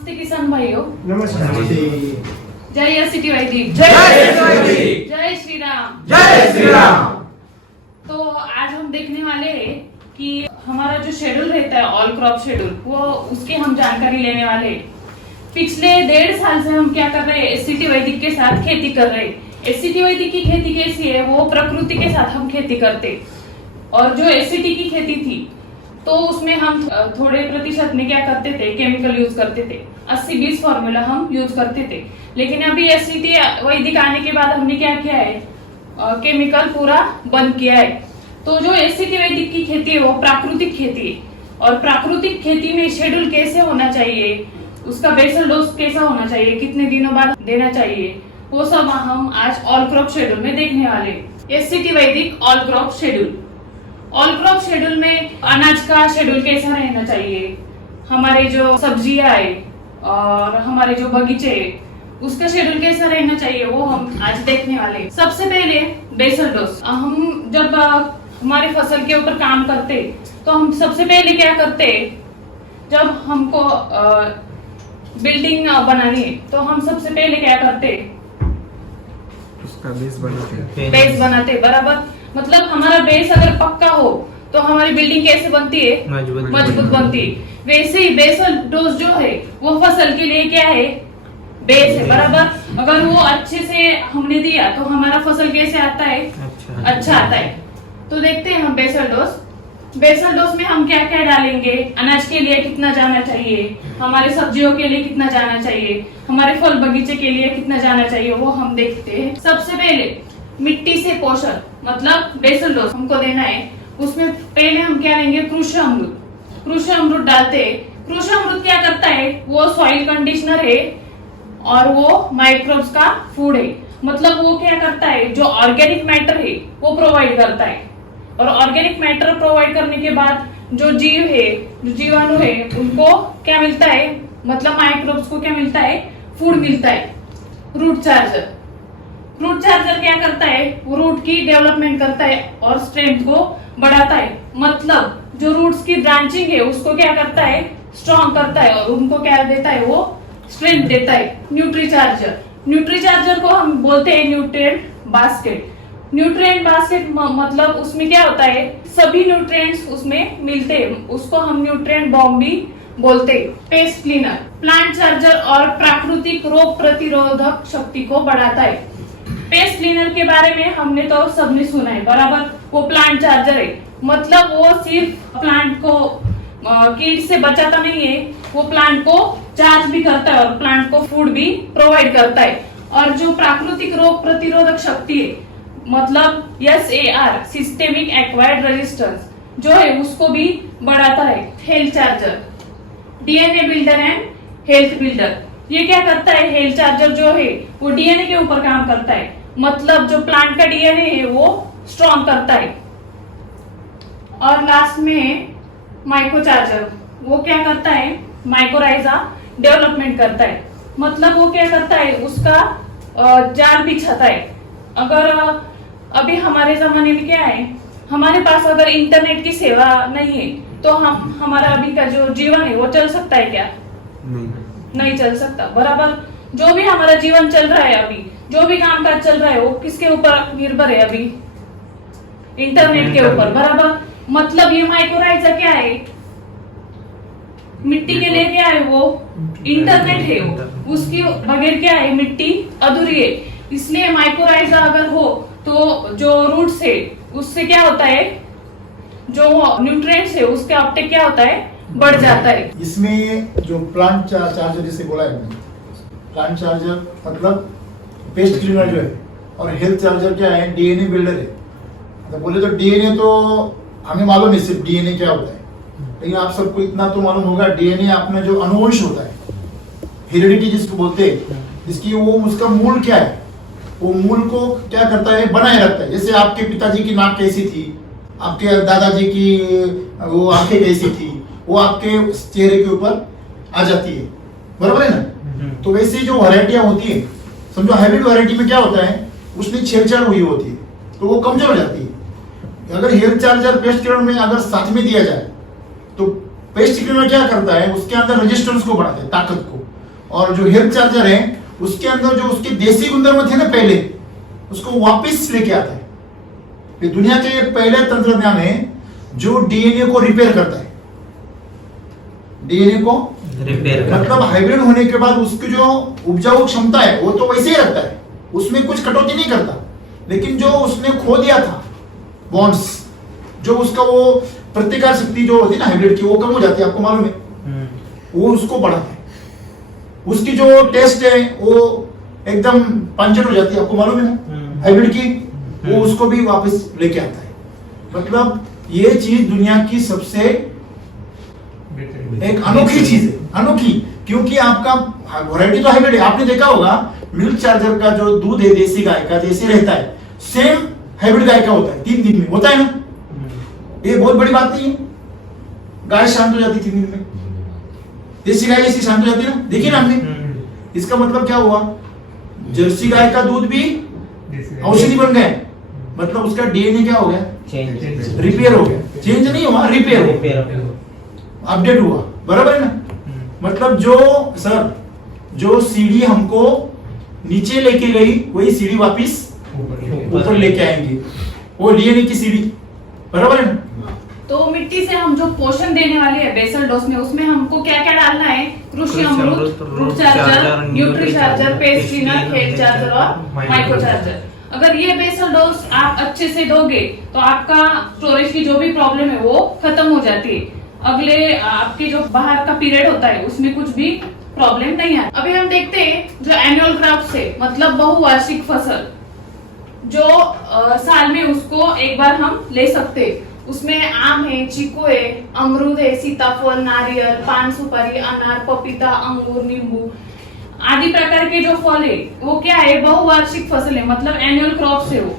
नमस्ते किसान भाइयों। नमस्कार। जय एससीटी वैदिक। जय श्री राम। जय श्री राम। तो आज हम देखने वाले हैं कि हमारा जो शेड्यूल रहता है ऑल क्रॉप शेड्यूल, वो उसकी हम जानकारी लेने वाले हैं। पिछले 1.5 साल से हम क्या कर रहे हैं, एससीटी वैदिक के साथ खेती कर रहे हैं। एससीटी वैदिक की खेती कैसी है, वो प्रकृति के साथ हम खेती करते, और जो एससीटी की खेती थी तो उसमें हम थोड़े प्रतिशत में क्या करते थे, केमिकल यूज करते थे। 80-20 फॉर्मूला हम यूज करते थे। लेकिन अभी एससीटी वैदिक आने के बाद हमने क्या किया है, केमिकल पूरा बंद किया है। तो जो एससीटी वैदिक की खेती है वो प्राकृतिक खेती है, और प्राकृतिक खेती में शेड्यूल कैसे होना चाहिए, उसका बेसल डोज कैसा होना चाहिए, कितने दिनों बाद देना चाहिए, वो सब हम आज ऑल क्रॉप शेड्यूल में देखने वाले। एससीटी वैदिक all crop schedule. All crop schedule में अनाज का शेड्यूल कैसा रहना चाहिए, हमारे जो सब्जियां है और हमारे जो बगीचे है उसका शेड्यूल कैसा रहना चाहिए, वो हम आज देखने वाले। सबसे पहले बेसल डोज। हम जब हमारे फसल के ऊपर काम करते तो हम सबसे पहले क्या करते, जब हमको बिल्डिंग बनानी है तो हम सबसे पहले क्या करते, उसका बेस बनाते बराबर। मतलब हमारा बेस अगर पक्का हो तो हमारी बिल्डिंग कैसे बनती है, मजबूत बनती है। वैसे ही बेसल डोज जो है वो फसल के लिए क्या है, बेस है बराबर। अगर वो अच्छे से हमने दिया तो हमारा फसल कैसे आता है, अच्छा आता है। तो देखते हैं हम बेसल डोज। बेसल डोज में हम क्या क्या डालेंगे, अनाज के लिए कितना जाना चाहिए, हमारे सब्जियों के लिए कितना जाना चाहिए, हमारे फल बगीचे के लिए कितना जाना चाहिए, वो हम देखते हैं। सबसे पहले मिट्टी से पोषण, मतलब बेसल डोज हमको देना है। उसमें पहले हम क्या लेंगे, कृषि अमृत। कृषि अमृत डालते हैं। कृषि अमृत क्या करता है, वो सॉइल कंडीशनर है और वो माइक्रोब्स का फूड है। मतलब वो क्या करता है, जो ऑर्गेनिक मैटर है वो प्रोवाइड करता है, और ऑर्गेनिक मैटर प्रोवाइड करने के बाद जो जीव है, जो जीवाणु है, उनको क्या मिलता है, मतलब माइक्रोब्स को क्या मिलता है, फूड मिलता है। Root charger. रूट चार्जर क्या करता है, वो रूट की डेवलपमेंट करता है और स्ट्रेंथ को बढ़ाता है। मतलब जो रूट्स की ब्रांचिंग है उसको क्या करता है, स्ट्रॉन्ग करता है, और उनको क्या देता है, वो स्ट्रेंथ देता है। Nutri charger. न्यूट्री चार्जर को हम बोलते हैं न्यूट्रिएंट बास्केट। न्यूट्रिएंट बास्केट मतलब उसमें क्या होता है, सभी न्यूट्रिएंट्स उसमें मिलते हैं, उसको हम न्यूट्रिएंट बॉम्ब भी बोलते हैं। Paste cleaner. प्लांट चार्जर और प्राकृतिक रोग प्रतिरोधक शक्ति को बढ़ाता है। पेस्ट क्लीनर के बारे में हमने तो सबने सुना है बराबर। वो प्लांट चार्जर है, मतलब वो सिर्फ प्लांट को कीट से बचाता नहीं है, वो प्लांट को चार्ज भी करता है और प्लांट को फूड भी प्रोवाइड करता है। और जो प्राकृतिक रोग प्रतिरोधक शक्ति है, मतलब SAR सिस्टेमिक एक्वायर्ड रेजिस्टेंस जो है उसको भी बढ़ाता है। Health charger. DNA builder and health builder. ये क्या करता है, हेल्थ चार्जर जो है वो DNA के ऊपर काम करता है, मतलब जो प्लांट का DNA है वो स्ट्रॉन्ग करता है। और लास्ट में माइक्रो चार्जर। वो क्या करता है, माइक्रोराइजा डेवलपमेंट करता है, मतलब वो क्या करता है, उसका जाल बिछाता है। अगर अभी हमारे जमाने में क्या है, हमारे पास अगर इंटरनेट की सेवा नहीं है तो हमारा अभी का जो जीवन है वो चल सकता है क्या, नहीं चल सकता बराबर। जो भी हमारा जीवन चल रहा है अभी, जो भी काम काज चल रहा है वो किसके ऊपर निर्भर है, अभी इंटरनेट के ऊपर बराबर। मतलब ये माइक्रोराइजा क्या है, मिट्टी के लिए क्या है, वो इंटरनेट है, वो उसकी बगैर क्या है, मिट्टी अधूरी है। इसलिए माइक्रोराइजा अगर हो तो जो रूट्स है उससे क्या होता है, जो न्यूट्रिएंट्स है उसका अपटेक क्या होता है, बढ़ जाता है। इसमें जो प्लांट चार्जर जिसे बोला है, प्लांट चार्जर मतलब पेस्ट क्लीनर जो है, और हेल्थ चार्जर क्या है, DNA बिल्डर है। तो बोले तो DNA तो हमें मालूम है सिर्फ DNA क्या होता है, लेकिन आप सबको इतना तो मालूम होगा, DNA अपना जो अनुवंश होता है, हेरिडिटी जिसको बोलते हैं, जिसकी वो उसका मूल क्या है, वो मूल को क्या करता है, बनाए रखता है। जैसे आपके पिताजी की नाक कैसी थी, आपके दादाजी की वो आंखें कैसी थी, वो आपके चेहरे के ऊपर आ जाती है, बराबर है ना। तो वैसे जो वैरायटियां होती है, समझो हाइब्रिड वैरायटी में क्या होता है, उसमें छेड़छाड़ हुई होती है तो वो कमजोर हो जाती है। अगर हेल्थ चार्जर पेस्ट क्लीनर में अगर साथ में दिया जाए तो पेस्ट क्लीनर क्या करता है, उसके अंदर रेजिस्टेंस को बढ़ाता है, ताकत को। और जो हेल्थ चार्जर है उसके अंदर जो उसके देसी गुणधर्म थे ना पहले, उसको वापस लेके आता है। ये दुनिया के पहले तंत्रज्ञान है जो डीएनए को रिपेयर करता है। डीएनए को रिपेयर मतलब हाइब्रिड होने के बाद उसकी जो उपजाऊ क्षमता है वो तो वैसे ही रखता है, उसमें कुछ कटौती नहीं करता, लेकिन जो उसने खो दिया था बॉन्ड्स, जो उसका वो प्रतिकार शक्ति जो होती है ना हाइब्रिड की, वो कम हो जाती है, आपको मालूम है, वो उसको बढ़ाता है। उसकी जो टेस्ट है वो एकदम पंचर हो जाती है, आपको मालूम है ना हाइब्रिड की, वो उसको भी वापस लेके आता है। मतलब ये चीज दुनिया की सबसे एक अनोखी चीज है, अनोखी, क्योंकि आपका वैरायटी तो हाइब्रिड है। आपने देखा होगा मिल्क चार्जर का जो दूध है देसी गाय का जैसे रहता है, सेम हाइब्रिड गाय का होता है, 3 दिन में होता है ना। ये बहुत बड़ी बात नहीं है, गाय शांत हो जाती 3 दिन में, देसी गाय जैसी शांत हो जाती है ना, देखिए ना हमने। इसका मतलब क्या हुआ, जर्सी गाय का दूध भी औषधि बन गया, मतलब उसका डीएनए क्या हो गया, रिपेयर हो गया। चेंज नहीं हुआ, रिपेयर अपडेट हुआ, बराबर है ना। मतलब जो सर जो सीढ़ी हमको नीचे लेके गई वही सीढ़ी वापस ऊपर लेके आएंगे, वो डीएनए की सीढ़ी, बराबर है ना। तो मिट्टी से हम जो पोषण देने वाले हैं बेसल डोज में, उसमें हमको क्या क्या डालना है, कृषि अमृत, root charger, nutri charger, paste cleaner, खेत चार्जर और माइक्रो चार्जर। अगर ये बेसल डोज आप अच्छे से दोगे तो आपका स्टोरेज की जो भी प्रॉब्लम है वो खत्म हो जाती है। अगले आपके जो बाहर का पीरियड होता है उसमें कुछ भी प्रॉब्लम नहीं है। अभी हम देखते हैं जो एनुअल क्रॉप से मतलब बहुवार्षिक फसल, जो साल में उसको एक बार हम ले सकते हैं। उसमें आम है, चीकू है, अमरूद है, सीताफल, नारियल, पान सुपारी, अनार, पपीता, अंगूर, नींबू आदि प्रकार के जो फल है वो क्या है, बहुवार्षिक फसल है, मतलब एनुअल क्रॉप है वो।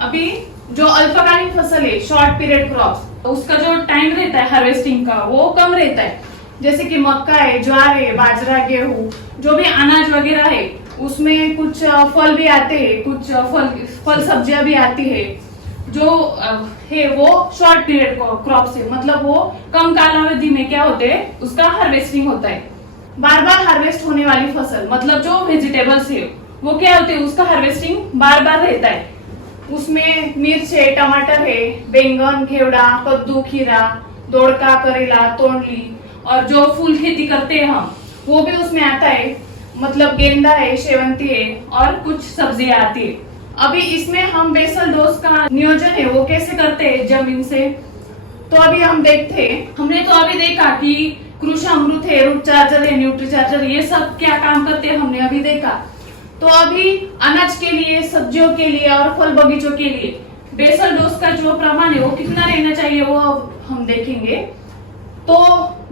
अभी जो अल्पकालीन फसल है, शॉर्ट पीरियड क्रॉप, उसका जो टाइम रहता है हार्वेस्टिंग का वो कम रहता है। जैसे कि मक्का है, ज्वार है, बाजरा, गेहूं, जो भी अनाज वगैरह है उसमें कुछ फल भी आते हैं, कुछ फल सब्जियां भी आती है, जो है वो शॉर्ट पीरियड क्रॉप से, मतलब वो कम कालावधि में क्या होते हैं, उसका हार्वेस्टिंग होता है। बार बार हार्वेस्ट होने वाली फसल मतलब जो वेजिटेबल्स है वो क्या होते हैं, उसका हार्वेस्टिंग बार बार रहता है। उसमें मिर्च है, टमाटर है, बैंगन, घेवड़ा, कद्दू, खीरा, दोड़का, करेला, तोंडली, और जो फूल खेती करते हैं हम वो भी उसमें आता है, मतलब गेंदा है, शेवंती है और कुछ सब्जियां आती है। अभी इसमें हम बेसल डोज का नियोजन है वो कैसे करते हैं जमीन से, तो अभी हम देखते हैं। हमने तो अभी देखा कि कृषि अमृत है, रूट चार्जर है, न्यूट्री चार्जर, ये सब क्या काम करते हैं हमने अभी देखा। तो अभी अनाज के लिए, सब्जियों के लिए और फल बगीचों के लिए बेसल डोज का जो प्रमाण है वो कितना रहना चाहिए वो हम देखेंगे। तो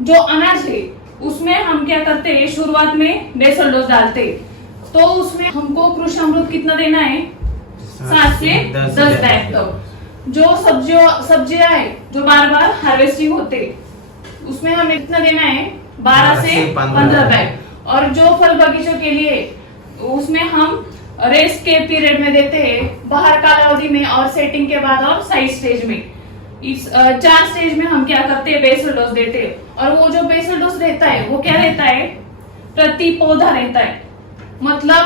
जो अनाज है उसमें हम क्या करते हैं, शुरुआत में बेसल डोज डालते हैं, तो उसमें हमको कृषि अमृत कितना देना है, 7 से 10 बैग तक। जो सब्जियां है जो बार बार हार्वेस्टिंग होते उसमें हमें कितना देना है, 12 से 15 बैग। और जो फल बगीचों के लिए उसमें हम रेस्ट के पीरियड में देते हैं, बाहर कालावधि में और सेटिंग के बाद और साइड स्टेज में। इस 4 स्टेज में हम क्या करते हैं, बेसल डोज देते हैं। और वो जो बेसल डोज रहता है वो क्या रहता है, प्रति पौधा रहता है, मतलब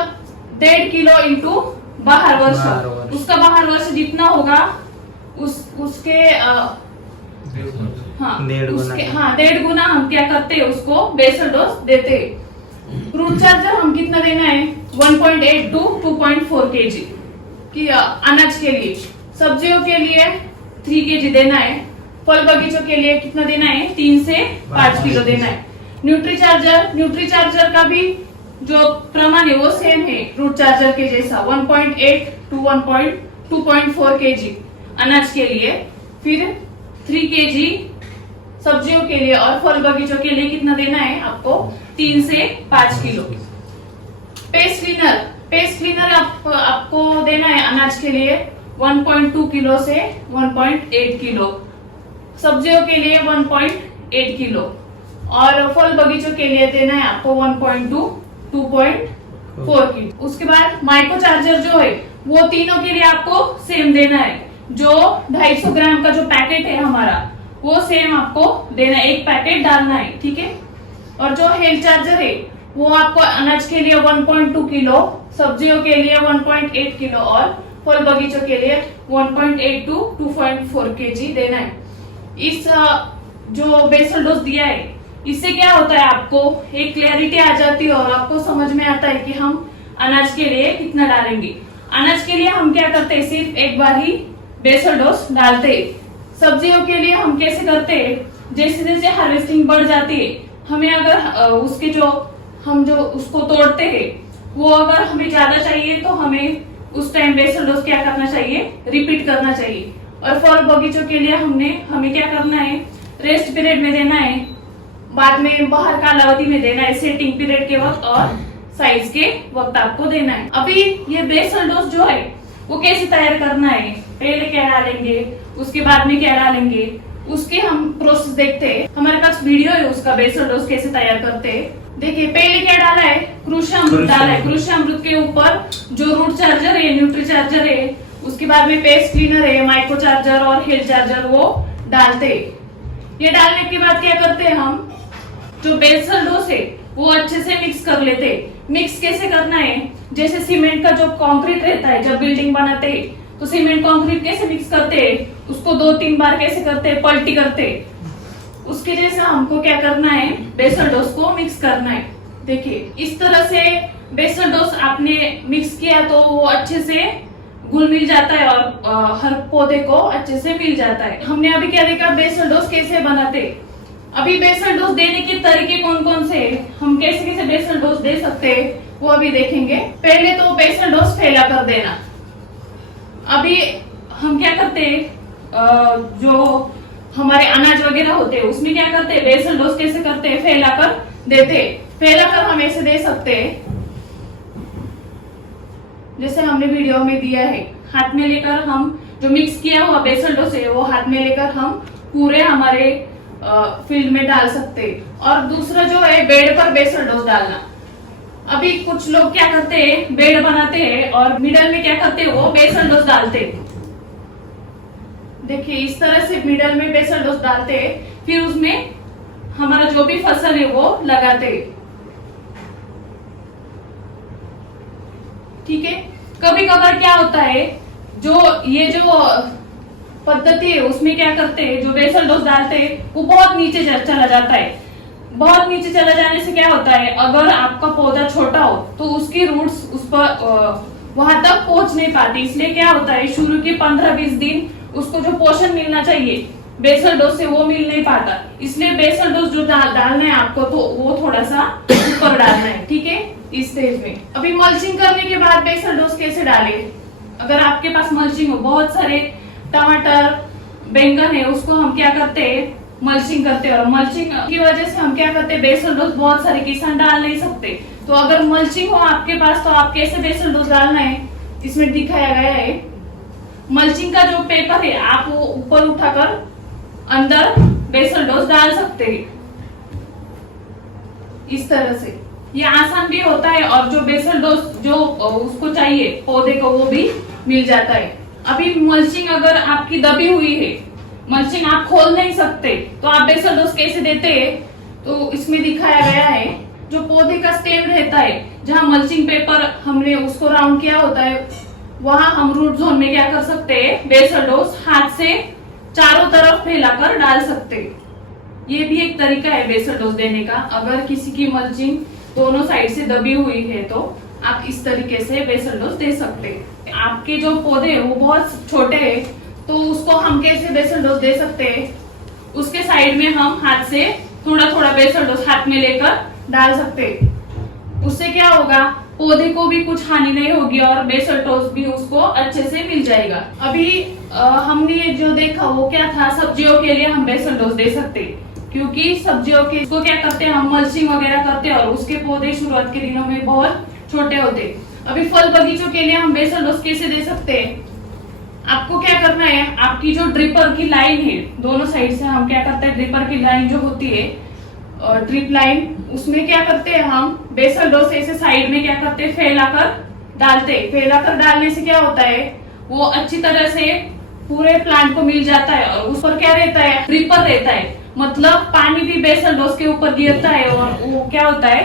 1.5 किलो इंटू बाहर वर्ष। उसका बाहर वर्ष जितना होगा उसके 1.5 गुना हम क्या करते हैं, उसको बेसल डोज देते हैं। रूट चार्जर हम कितना देना है, 1.8 to 2.4 kg की अनाज के लिए। सब्जियों के लिए 3 kg देना है। फल बगीचों के लिए कितना देना है, 3 से 5 किलो देना है। न्यूट्री चार्जर का भी जो प्रमाण है वो सेम है रूट चार्जर के जैसा, 1.8 to 2.4 kg अनाज के लिए। फिर 3 kg सब्जियों के लिए और फल बगीचों के लिए कितना देना है आपको, 3 से 5 किलो। पेस्ट क्लीनर आपको देना है अनाज के लिए 1.2 किलो से 1.8 किलो, सब्जियों के लिए 1.8 किलो और फल बगीचों के लिए देना है आपको 1.2 2.4 किलो। उसके बाद माइक्रो चार्जर जो है वो तीनों के लिए आपको सेम देना है। जो 250 ग्राम का जो पैकेट है हमारा वो सेम आपको देना है, एक पैकेट डालना है, ठीक है। और जो हेल्थ चार्जर है वो आपको अनाज के लिए 1.2 किलो, सब्जियों के लिए 1.8 किलो और फल बगीचों के लिए 1.8 to 2.4 kg देना है। इस जो बेसल डोज दिया है इससे क्या होता है, आपको एक क्लैरिटी आ जाती है और आपको समझ में आता है कि हम अनाज के लिए कितना डालेंगे। अनाज के लिए हम क्या करते हैं, सिर्फ एक बार ही बेसल डोज डालते हैं। सब्जियों के लिए हम कैसे करते हैं, जैसे जैसे हार्वेस्टिंग बढ़ जाती है, हमें अगर उसके हम जो उसको तोड़ते हैं वो अगर हमें ज्यादा चाहिए तो हमें उस टाइम बेसल डोज क्या करना चाहिए, रिपीट करना चाहिए। और फल बगीचों के लिए हमें क्या करना है, रेस्ट पीरियड में देना है, बाद में बाहर कालावधि में देना है, सेटिंग पीरियड के वक्त और साइज के वक्त आपको देना है। अभी ये बेसल डोज जो है वो कैसे तैयार करना है, पहले क्या डालेंगे, उसके बाद में क्या डालेंगे, उसके हम प्रोसेस देखते हैं। हमारे पास वीडियो है उसका, बेसल डोज कैसे तैयार करते हैं। देखिए पहले क्या डाला है, कृषि अमृत डाला है। कृषि अमृत के ऊपर जो रूट चार्जर है, न्यूट्री चार्जर है, उसके बाद में पेस्ट क्लीनर है, माइक्रो चार्जर और हेल्थ चार्जर वो डालते हैं। ये डालने के बाद क्या करते हैं, हम जो बेसल डोज है वो अच्छे से मिक्स कर लेते हैं। मिक्स कैसे करना है, जैसे सीमेंट का जो कंक्रीट रहता है, जब बिल्डिंग बनाते हैं तो सीमेंट कंक्रीट कैसे मिक्स करते हैं, उसको 2-3 बार कैसे करते हैं, पलटी करते हैं। उसके जैसा हमको क्या करना है, बेसल डोज को मिक्स करना है। देखिए इस तरह से बेसल डोज आपने मिक्स किया तो वो अच्छे से घुल मिल जाता है और हर पौधे को अच्छे से मिल जाता है। हमने अभी क्या देखा, बेसल डोज कैसे बनाते। अभी बेसल डोज देने के तरीके कौन कौन से, हम कैसे कैसे बेसल डोज दे सकते हैं वो अभी देखेंगे। पहले तो बेसल डोज फैला कर देना। अभी हम क्या करते हैं, जो हमारे अनाज वगैरह होते हैं उसमें क्या करते हैं, बेसल डोज कैसे करते हैं, फैलाकर देते हैं। फैलाकर हम ऐसे दे सकते हैं जैसे हमने वीडियो में दिया है। हाथ में लेकर हम जो मिक्स किया हुआ बेसल डोज है वो हाथ में लेकर हम पूरे हमारे फील्ड में डाल सकते हैं। और दूसरा जो है बेड पर बेसल डोज डालना। अभी कुछ लोग क्या करते हैं, बेड बनाते हैं और मिडल में क्या करते हैं, वो बेसल डोज डालते हैं। देखिए इस तरह से मिडल में बेसल डोज डालते हैं, फिर उसमें हमारा जो भी फसल है वो लगाते हैं। ठीक है, कभी कभार क्या होता है, ये जो पद्धति है उसमें क्या करते हैं, जो बेसल डोज डालते हैं वो बहुत नीचे चला जाता है। बहुत नीचे चला जाने से क्या होता है, अगर आपका पौधा छोटा हो तो उसकी रूट्स उस पर वहां तक पहुंच नहीं पाती। इसलिए क्या होता है, शुरू के 15-20 दिन उसको जो पोषण मिलना चाहिए बेसल डोज से वो मिल नहीं पाता। इसलिए बेसल डोज जो डालना है आपको तो वो थोड़ा सा ऊपर डालना है। ठीक है, इस स्टेज में। अभी मल्चिंग करने के बाद बेसल डोज कैसे डाले, अगर आपके पास मल्चिंग हो, बहुत सारे टमाटर बैंगन है उसको हम क्या करते हैं, मल्चिंग करते हैं। और मल्चिंग की वजह से हम क्या करते हैं, बेसल डोज बहुत सारे किसान डाल नहीं सकते। तो अगर मल्चिंग हो आपके पास तो आप कैसे बेसल डोज डालना है, इसमें दिखाया गया है। मल्चिंग का जो पेपर है आप वो ऊपर उठाकर अंदर बेसल डोज डाल सकते हैं इस तरह से। ये आसान भी होता है और जो बेसल डोज जो उसको चाहिए पौधे को वो भी मिल जाता है। अभी मल्चिंग अगर आपकी दबी हुई है, मल्चिंग आप खोल नहीं सकते, तो आप बेसल डोज कैसे देते हैं, तो इसमें दिखाया गया है। जो पौधे का स्टेम रहता है, जहाँ मल्चिंग पेपर हमने उसको राउंड किया होता है, वहां हम रूट जोन में क्या कर सकते हैं, बेसल डोज हाथ से चारों तरफ फैलाकर डाल सकते हैं। ये भी एक तरीका है बेसल डोज देने का। अगर किसी की मल्चिंग दोनों साइड से दबी हुई है तो आप इस तरीके से बेसल डोज दे सकते हैं। आपके जो पौधे वो बहुत छोटे हैं तो उसको हम कैसे बेसल डोज दे सकते हैं, उसके साइड में हम हाथ से थोड़ा थोड़ा बेसल डोज हाथ में लेकर डाल सकते हैं। उससे क्या होगा, पौधे को भी कुछ हानि नहीं होगी और बेसल डोज भी उसको अच्छे से मिल जाएगा। अभी हमने जो देखा वो क्या था, सब्जियों के लिए हम बेसल डोज दे सकते हैं, क्योंकि सब्जियों के इसको क्या करते हैं, हम मल्चिंग वगैरह करते हैं और उसके पौधे शुरुआत के दिनों में बहुत छोटे होते। अभी फल बगीचों के लिए हम बेसल डोज कैसे दे सकते हैं, आपको क्या करना है, आपकी जो ड्रिपर की लाइन है दोनों साइड से हम क्या करते हैं, ड्रिपर की लाइन जो होती है ड्रिप लाइन, उसमें क्या करते हैं हम बेसल डोज ऐसे साइड में क्या करते हैं, फैलाकर डालते हैं। फैलाकर डालने से क्या होता है, वो अच्छी तरह से पूरे प्लांट को मिल जाता है और उस पर क्या रहता है, ड्रिपर रहता है। मतलब पानी भी बेसल डोज के ऊपर गिरता है और वो क्या होता है,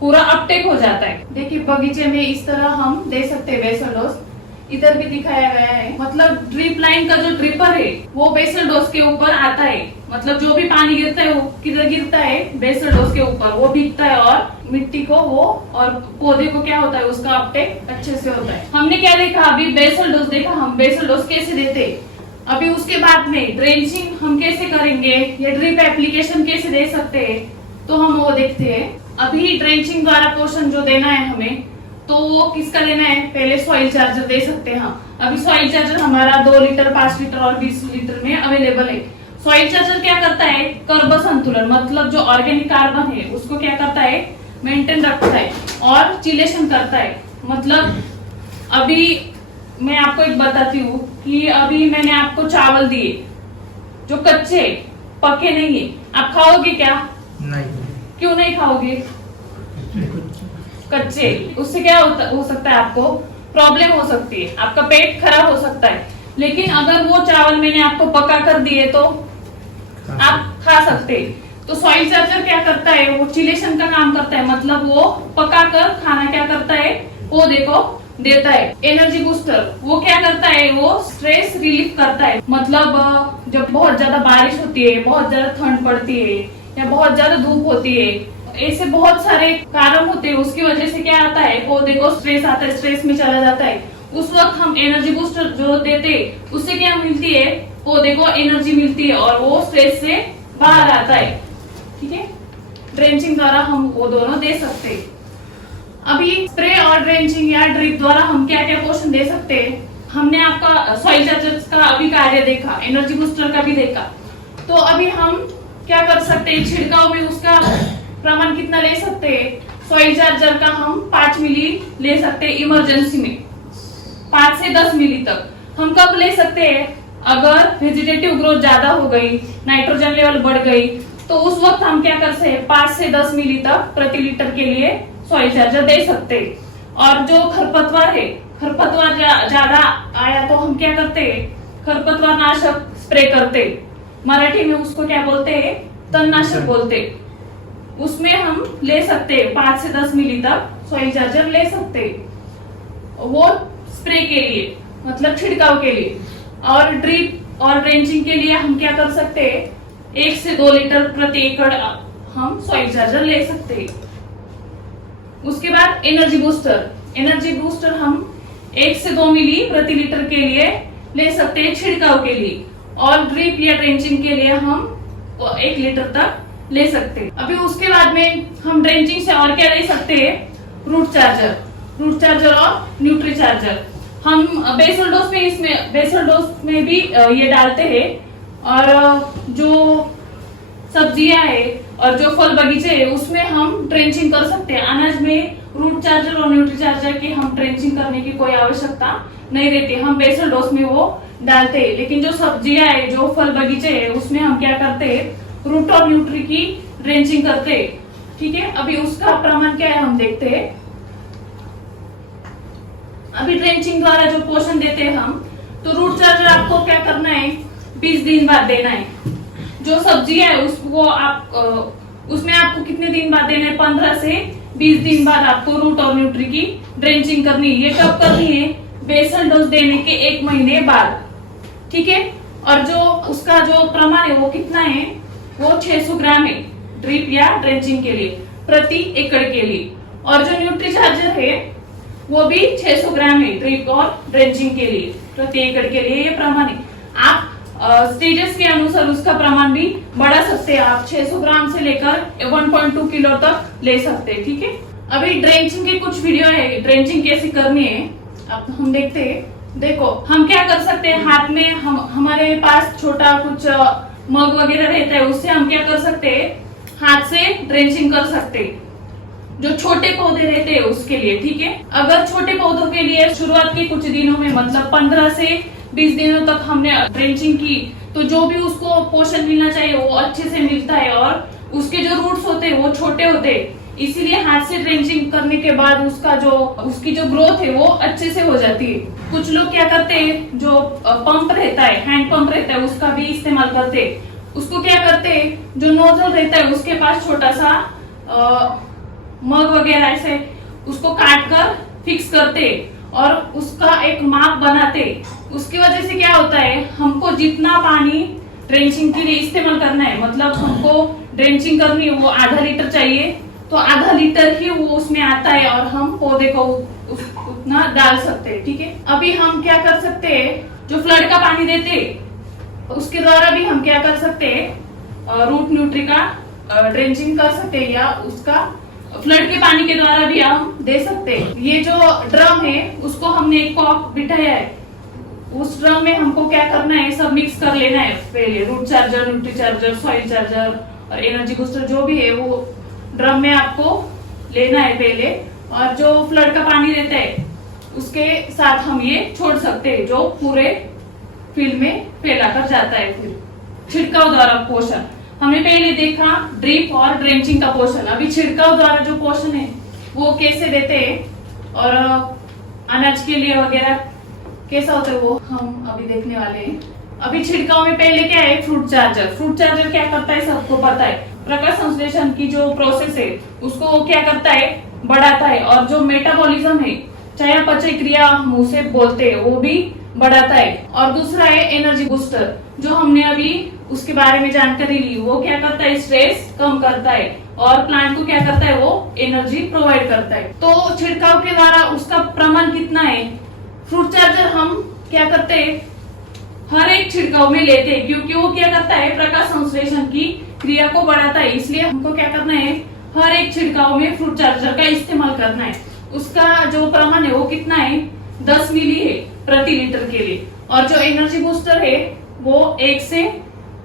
पूरा अपटेक हो जाता है। देखिए बगीचे में इस तरह हम दे सकते हैं बेसल डोज, इधर भी दिखाया गया है। मतलब ड्रिप लाइन का जो ड्रिपर है वो बेसल डोज के ऊपर आता है, मतलब जो भी पानी गिरता है वो किधर गिरता है, बेसल डोज के ऊपर, वो भीगता है और मिट्टी को वो और पौधे को क्या होता है, उसका अपटेक अच्छे से होता है। हमने क्या देखा अभी, बेसल डोज देखा, हम बेसल डोज कैसे देते। अभी उसके बाद में ड्रेंचिंग हम कैसे करेंगे या ड्रिप एप्लीकेशन कैसे दे सकते हैं, तो हम वो देखते हैं। अभी ड्रेंचिंग द्वारा पोषण जो देना है हमें, तो वो किसका लेना है, पहले सॉइल चार्जर दे सकते हैं हम। अभी सॉइल चार्जर हमारा 2 लीटर, 5 लीटर और 20 लीटर में अवेलेबल है। सॉइल चार्जर क्या करता है, कर्ब संतुलन, मतलब जो ऑर्गेनिक कार्बन है उसको क्या करता है, मेंटेन रखता है और चिलेशन करता है। मतलब अभी मैं आपको एक बताती हूँ कि अभी मैंने आपको चावल दिए जो कच्चे पके नहीं है, आप खाओगे क्या, नहीं, क्यों नहीं खाओगे, कच्चे, उससे क्या हो सकता है, आपको प्रॉब्लम हो सकती है, आपका पेट खराब हो सकता है। लेकिन अगर वो चावल मैंने आपको पका कर दिए तो आप खा सकते। तो सॉइल चार्जर क्या करता है, वो चिलेशन का काम करता है, मतलब वो पका कर खाना क्या करता है, पौधे को देता है। एनर्जी बूस्टर वो क्या करता है, वो स्ट्रेस रिलीफ करता है। मतलब जब बहुत ज्यादा बारिश होती है, बहुत ज्यादा ठंड पड़ती है या बहुत ज्यादा धूप होती है, ऐसे बहुत सारे कारण होते हैं, उसकी वजह से क्या आता है, पौधे को स्ट्रेस आता है, स्ट्रेस में चला जाता है। उस वक्त हम एनर्जी बूस्टर जो देते, उससे क्या मिलती है, पौधे को एनर्जी मिलती है और वो स्ट्रेस से बाहर आता है। ठीक है, ड्रेंचिंग द्वारा हम वो दोनों दे सकते हैं। अभी स्प्रे और ड्रेंचिंग या ड्रिप द्वारा हम क्या क्या पोषण दे सकते हैं। हमने आपका सॉइल चार्जर का अभी कार्य देखा, एनर्जी बूस्टर का भी देखा। तो अभी हम क्या कर सकते हैं, छिड़काव में उसका प्रमाण कितना ले सकते हैं। सॉइल चार्जर का हम 5 मिली ले सकते हैं इमरजेंसी में, 5 से 10 मिली तक। हम कब ले सकते हैं, अगर वेजिटेटिव ग्रोथ ज्यादा हो गई, नाइट्रोजन लेवल बढ़ गई, तो उस वक्त हम क्या कर सकते हैं, 5 से 10 मिली तक प्रति लीटर के लिए सॉइल चार्जर दे सकते हैं। और जो खरपतवार है, खरपतवार ज्यादा आया तो हम क्या करते हैं, खरपतवार नाशक स्प्रे करते, मराठी में उसको क्या बोलते हैं, तणनाशक बोलते। उसमें हम ले सकते हैं 5 से 10 मिली तक सॉइल चार्जर ले सकते हैं, वो स्प्रे के लिए, मतलब छिड़काव के लिए। और ड्रिप और ड्रेंचिंग के लिए हम क्या कर सकते हैं, 1 से 2 लीटर प्रति एकड़ हम सॉइल चार्जर ले सकते हैं। उसके बाद एनर्जी बूस्टर, एनर्जी बूस्टर हम 1 से 2 मिली प्रति लीटर के लिए ले सकते हैं छिड़काव के लिए, और ड्रिप या ड्रेंचिंग के लिए हम 1 लीटर तक ले सकते हैं। अभी उसके बाद में हम ड्रेंचिंग से और क्या ले सकते हैं, रूट चार्जर, रूट चार्जर और न्यूट्री चार्जर। हम बेसल डोज में, इसमें बेसल डोज में भी ये डालते हैं। और जो सब्जियां है और जो फल बगीचे है उसमें हम ड्रेंचिंग कर सकते हैं। अनाज में रूट चार्जर और न्यूट्री चार्जर की हम ड्रेंचिंग करने की कोई आवश्यकता नहीं रहती, हम बेसल डोज में वो डालते हैं। लेकिन जो सब्जियां है, जो फल बगीचे है, उसमें हम क्या करते हैं, रूट और न्यूट्री की ड्रेंचिंग करते हैं। ठीक है, अभी उसका प्रमाण क्या है हम देखते हैं। अभी ड्रेंचिंग द्वारा जो पोषण देते हैं हम, तो रूट चार्जर आपको क्या करना है, 20 दिन बाद देना है। जो सब्जियां है उसको आप उसमें आपको कितने दिन बाद देना है, 15 से 20 दिन बाद आपको रूट और न्यूट्री की ड्रेंचिंग करनी है। ये कब करनी है, बेसल डोज देने के 1 महीने बाद। ठीक है, और जो उसका जो प्रमाण है वो कितना है, वो 600 ग्राम है ड्रिप या ड्रेंचिंग के लिए प्रति एकड़ के लिए। और जो न्यूट्री चार्जर है वो भी 600 ग्राम है ड्रिप और ड्रेंचिंग के लिए प्रति एकड़ के लिए, ये प्रमाण है। आप स्टेजेस के अनुसार उसका प्रमाण भी बढ़ा सकते हैं, आप 600 ग्राम से लेकर 1.2 किलो तक ले सकते हैं। ठीक है, अभी ड्रेंचिंग के कुछ वीडियो है, ड्रेंचिंग कैसे करनी है अब हम देखते हैं। देखो हम क्या कर सकते हैं, हाथ में हमारे पास छोटा कुछ मग वगैरह रहता है, उससे हम क्या कर सकते हैं, हाथ से ड्रेंचिंग कर सकते हैं, जो छोटे पौधे रहते हैं उसके लिए। ठीक है, अगर छोटे पौधों के लिए शुरुआत के कुछ दिनों में, मतलब 15 से 20 दिनों तक हमने ड्रेंचिंग की, तो जो भी उसको पोषण मिलना चाहिए वो अच्छे से मिलता है, और उसके जो रूट्स होते हैं वो छोटे होते हैं, इसीलिए हाथ से ड्रेंचिंग करने के बाद उसकी जो ग्रोथ है वो अच्छे से हो जाती है। कुछ लोग क्या करते हैं, जो पंप रहता है, हैंड पंप रहता है, उसका भी इस्तेमाल करते हैं। उसको क्या करते हैं, जो नोजल रहता है उसके पास छोटा सा मग वगैरह ऐसे उसको काट कर फिक्स करते और उसका एक माप बनाते। उसकी वजह से क्या होता है, हमको जितना पानी ड्रेंचिंग के लिए इस्तेमाल करना है, मतलब हमको ड्रेंचिंग करनी है वो आधा लीटर चाहिए, तो आधा लीटर ही वो उसमें आता है और हम पौधे को उतना डाल सकते हैं। ठीक है, अभी हम क्या कर सकते हैं, जो फ्लड का पानी देते उसके द्वारा भी हम क्या कर सकते हैं, रूट न्यूट्री का ड्रेंचिंग कर सकते हैं, या उसका फ्लड के पानी के द्वारा भी हम दे सकते हैं। ये जो ड्रम है उसको हमने एक कॉक बिठाया है, उस ड्रम में हमको क्या करना है, सब मिक्स कर लेना है पहले, root charger, nutri charger, soil charger और एनर्जी बूस्टर जो भी है वो ड्रम में आपको लेना है पहले, और जो फ्लड का पानी रहता है उसके साथ हम ये छोड़ सकते हैं, जो पूरे फील्ड में फैलाकर जाता है। फिर छिड़काव द्वारा पोषण हमने पहले देखा, ड्रिप और ड्रेंचिंग का पोषण। अभी छिड़काव द्वारा जो पोषण है वो कैसे देते हैं और अनाज के लिए वगैरह कैसा होता है वो हम अभी देखने वाले हैं। अभी छिड़काव में पहले क्या है, फ्रूट चार्जर। फ्रूट चार्जर क्या करता है सबको पता है, प्रकाश संश्लेषण की जो प्रोसेस है उसको वो क्या करता है, बढ़ाता है, और जो मेटाबॉलिज्म है, चयापचय क्रिया हम उसे बोलते हैं, वो भी बढ़ाता है। और दूसरा है एनर्जी बूस्टर, जो हमने अभी उसके बारे में जानकारी ली, वो क्या करता है, स्ट्रेस कम करता है और प्लांट को क्या करता है, वो एनर्जी प्रोवाइड करता है। तो छिड़काव के द्वारा उसका प्रमाण कितना है, फ्रूट चार्जर हम क्या करते हैं, हर एक छिड़काव में लेते हैं, क्योंकि वो क्या करता है, प्रकाश संश्लेषण की क्रिया को बढ़ाता है, इसलिए हमको क्या करना है, हर एक छिड़काव में फ्रूट चार्जर का इस्तेमाल करना है। उसका जो प्रमाण है वो कितना है, 10 मिली है प्रति लीटर के लिए, और जो एनर्जी बूस्टर है वो 1 से